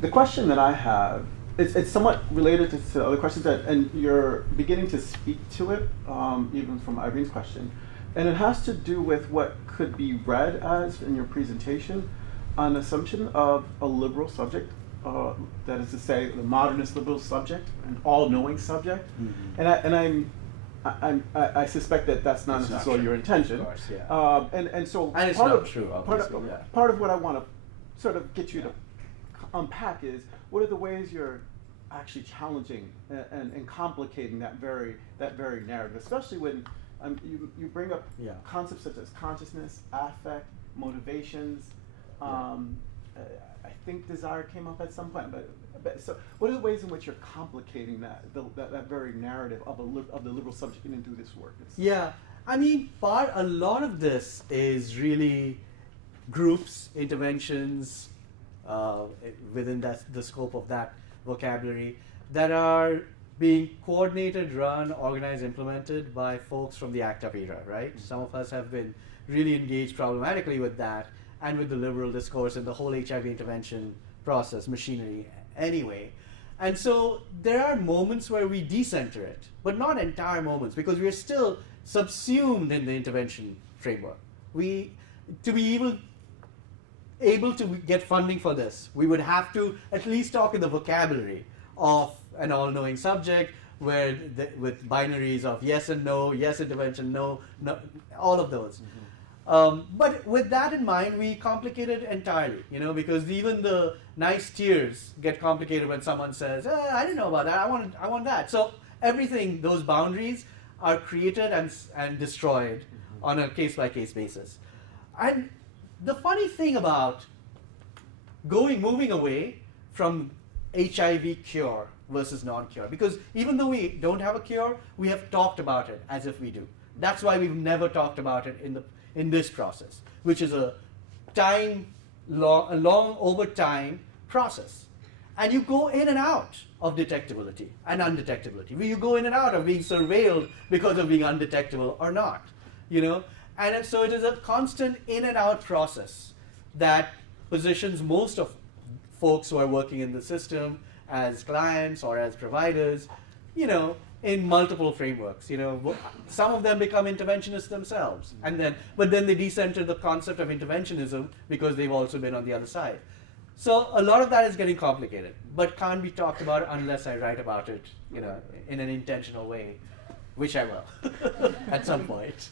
The question that I have, it's somewhat related to other questions and you're beginning to speak to it, even from Irene's question. And it has to do with what could be read as, in your presentation, an assumption of a liberal subject, that is to say, the modernist liberal subject, an all-knowing subject. And I suspect that that's not necessarily your intention. Of course, yeah. And so And it's part not of, true, part obviously, of, yeah. part of what I want to sort of get you to unpack is, what are the ways you're actually challenging and complicating that very narrative, especially when you bring up concepts such as consciousness, affect, motivations. I think desire came up at some point, but so what are the ways in which you're complicating that very narrative of the liberal subject into this work? Yeah, I mean, a lot of this is really groups, interventions within the scope of that vocabulary that are being coordinated, run, organized, implemented by folks from the ACT UP era, right? Some of us have been really engaged problematically with that and with the liberal discourse and the whole HIV intervention process, machinery anyway. And so there are moments where we decenter it, but not entire moments, because we are still subsumed in the intervention framework. To be able to get funding for this, we would have to at least talk in the vocabulary of an all-knowing subject with binaries of yes and no, yes intervention, no, all of those. But with that in mind, we complicate it entirely, because even the nice tiers get complicated when someone says, I didn't know about that, I want that. So everything, those boundaries are created and destroyed on a case-by-case basis. And the funny thing about moving away from HIV cure versus non-cure, because even though we don't have a cure, we have talked about it as if we do. That's why we've never talked about it in this process, which is a long over time process. And you go in and out of detectability and undetectability. You go in and out of being surveilled because of being undetectable or not, And so it is a constant in and out process that positions most of folks who are working in the system as clients or as providers, in multiple frameworks. Some of them become interventionists themselves, but then they decenter the concept of interventionism because they've also been on the other side. So a lot of that is getting complicated, but can't be talked about unless I write about it, in an intentional way, which I will at some point.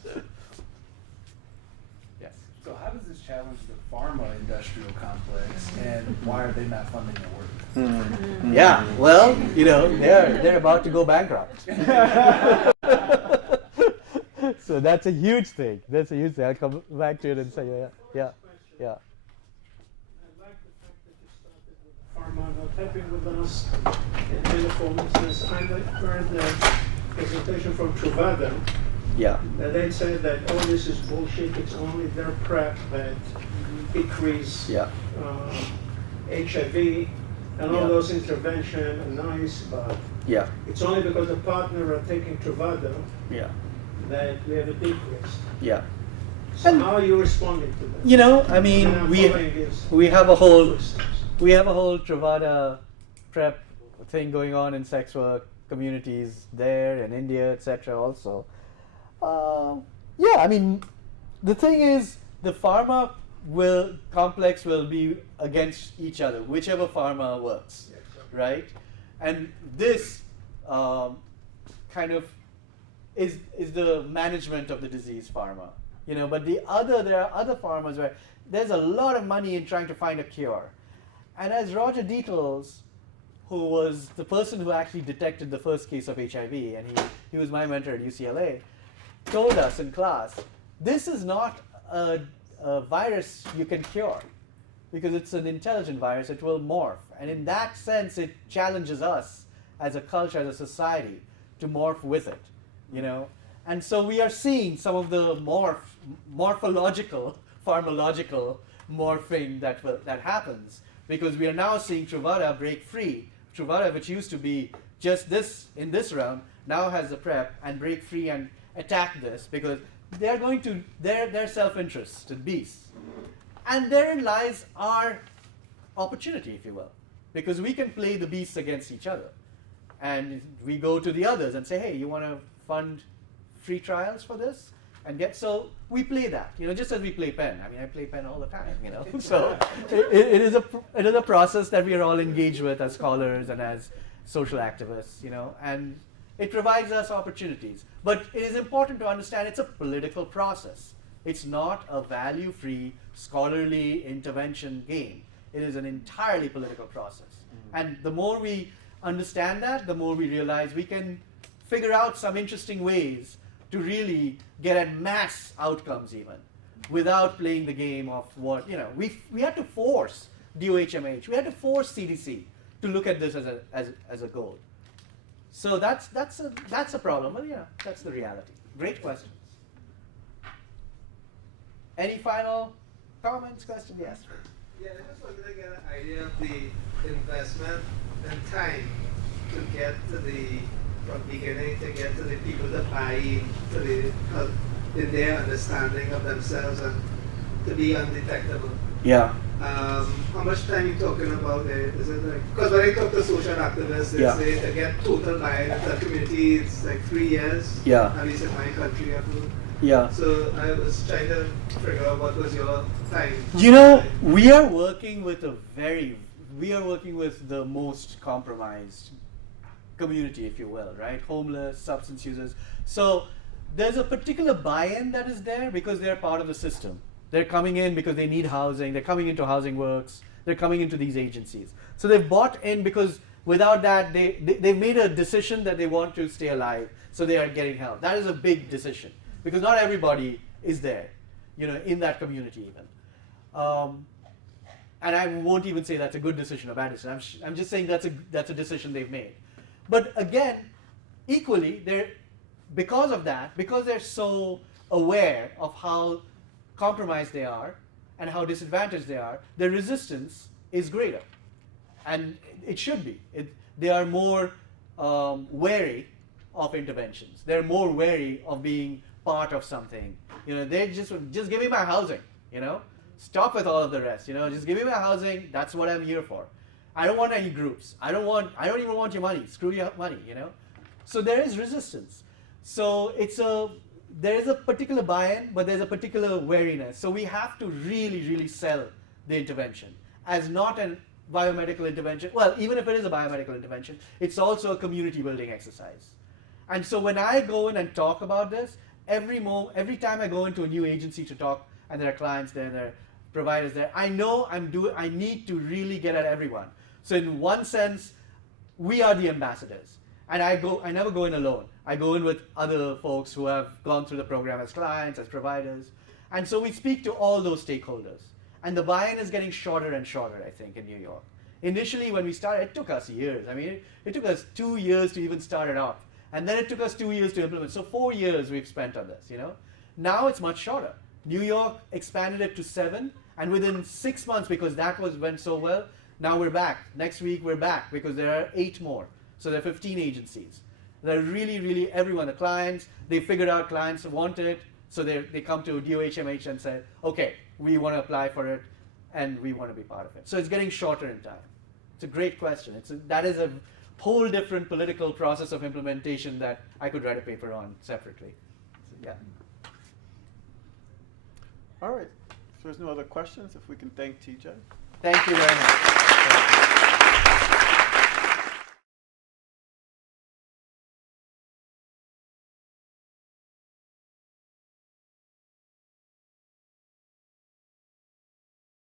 Yes. So how does this challenge the pharma industrial complex, and why are they not funding your work? Yeah, well, they're about to go bankrupt. So that's a huge thing. I'll come back to it and say, yeah. I like the fact that you started with pharma not helping with us in many forms. I heard the presentation from Truvada. Yeah. They said that all this is bullshit. It's only their PrEP that decrease HIV, and all those interventions are nice, but it's only because the partner are taking Truvada that we have a decrease. Yeah. So And how are you responding to that? I mean, we have a whole Truvada PrEP thing going on in sex work communities there in India, etc. Also. I mean, the thing is, the pharma complex will be against each other, whichever pharma works, right? And this kind of is the management of the disease pharma, But there are other pharmas where there's a lot of money in trying to find a cure, and as Roger Dietels, who was the person who actually detected the first case of HIV, and he was my mentor at UCLA, told us in class, this is not a virus you can cure, because it's an intelligent virus. It will morph, and in that sense it challenges us as a culture, as a society, to morph with it, and so we are seeing some of the morphological, pharmacological morphing that happens, because we are now seeing Truvada break free. Truvada, which used to be just this in this realm, now has the PrEP and break free and attack this, because they're going to their self-interested beasts. And therein lies our opportunity, if you will, because we can play the beasts against each other. And we go to the others and say, hey, you want to fund free trials for this? And so we play that, just as we play Penn. I mean, I play Penn all the time, So it is a process that we are all engaged with as scholars and as social activists, and it provides us opportunities. But it is important to understand it's a political process. It's not a value-free, scholarly intervention game. It is an entirely political process. And the more we understand that, the more we realize we can figure out some interesting ways to really get at mass outcomes even, without playing the game of what, we had to force DOHMH, we had to force CDC to look at this as a goal. So that's a problem, but that's the reality. Great questions. Any final comments, questions? Yes. Yeah, I just wanted to get an idea of the investment and time to get to from beginning to get to the people that buy in their understanding of themselves and to be undetectable. Yeah. How much time are you talking about there? Is it because when I talk to social activists, they say to get total buy-in in the community, it's like 3 years. Yeah. At least in my country, Yeah. So I was trying to figure out what was your time. We are working with the most compromised community, if you will, right? Homeless, substance users. So there's a particular buy-in that is there because they're part of the system. They're coming in because they need housing. They're coming into Housing Works. They're coming into these agencies. So they've bought in because without that, they've made a decision that they want to stay alive. So they are getting help. That is a big decision because not everybody is there, in that community even. And I won't even say that's a good decision or bad decision. I'm just saying that's a decision they've made. But again, equally, because of that, because they're so aware of how compromised they are and how disadvantaged they are, their resistance is greater. And it should be. They are more wary of interventions. They're more wary of being part of something. They just give me my housing, Stop with all of the rest, Just give me my housing, that's what I'm here for. I don't want any groups. I don't even want your money. Screw your money, So there is resistance. So there is a particular buy-in, but there's a particular wariness. So we have to really, really sell the intervention as not a biomedical intervention. Well, even if it is a biomedical intervention, it's also a community building exercise. And so when I go in and talk about this, every time I go into a new agency to talk, and there are clients there, there are providers there, I know I need to really get at everyone. So in one sense, we are the ambassadors. And I never go in alone. I go in with other folks who have gone through the program as clients, as providers. And so we speak to all those stakeholders. And the buy-in is getting shorter and shorter, I think, in New York. Initially, when we started, it took us years. I mean, it took us 2 years to even start it off. And then it took us 2 years to implement. So 4 years we've spent on this, Now it's much shorter. New York expanded it to 7. And within 6 months, because that went so well, now we're back. Next week we're back because there are 8 more. So there are 15 agencies. They're really, really everyone. The clients, they figured out clients want it. So they come to DOHMH and say, okay, we want to apply for it and we want to be part of it. So it's getting shorter in time. It's a great question. That is a whole different political process of implementation that I could write a paper on separately. So, yeah. All right. If there's no other questions, if we can thank TJ. Thank you very much.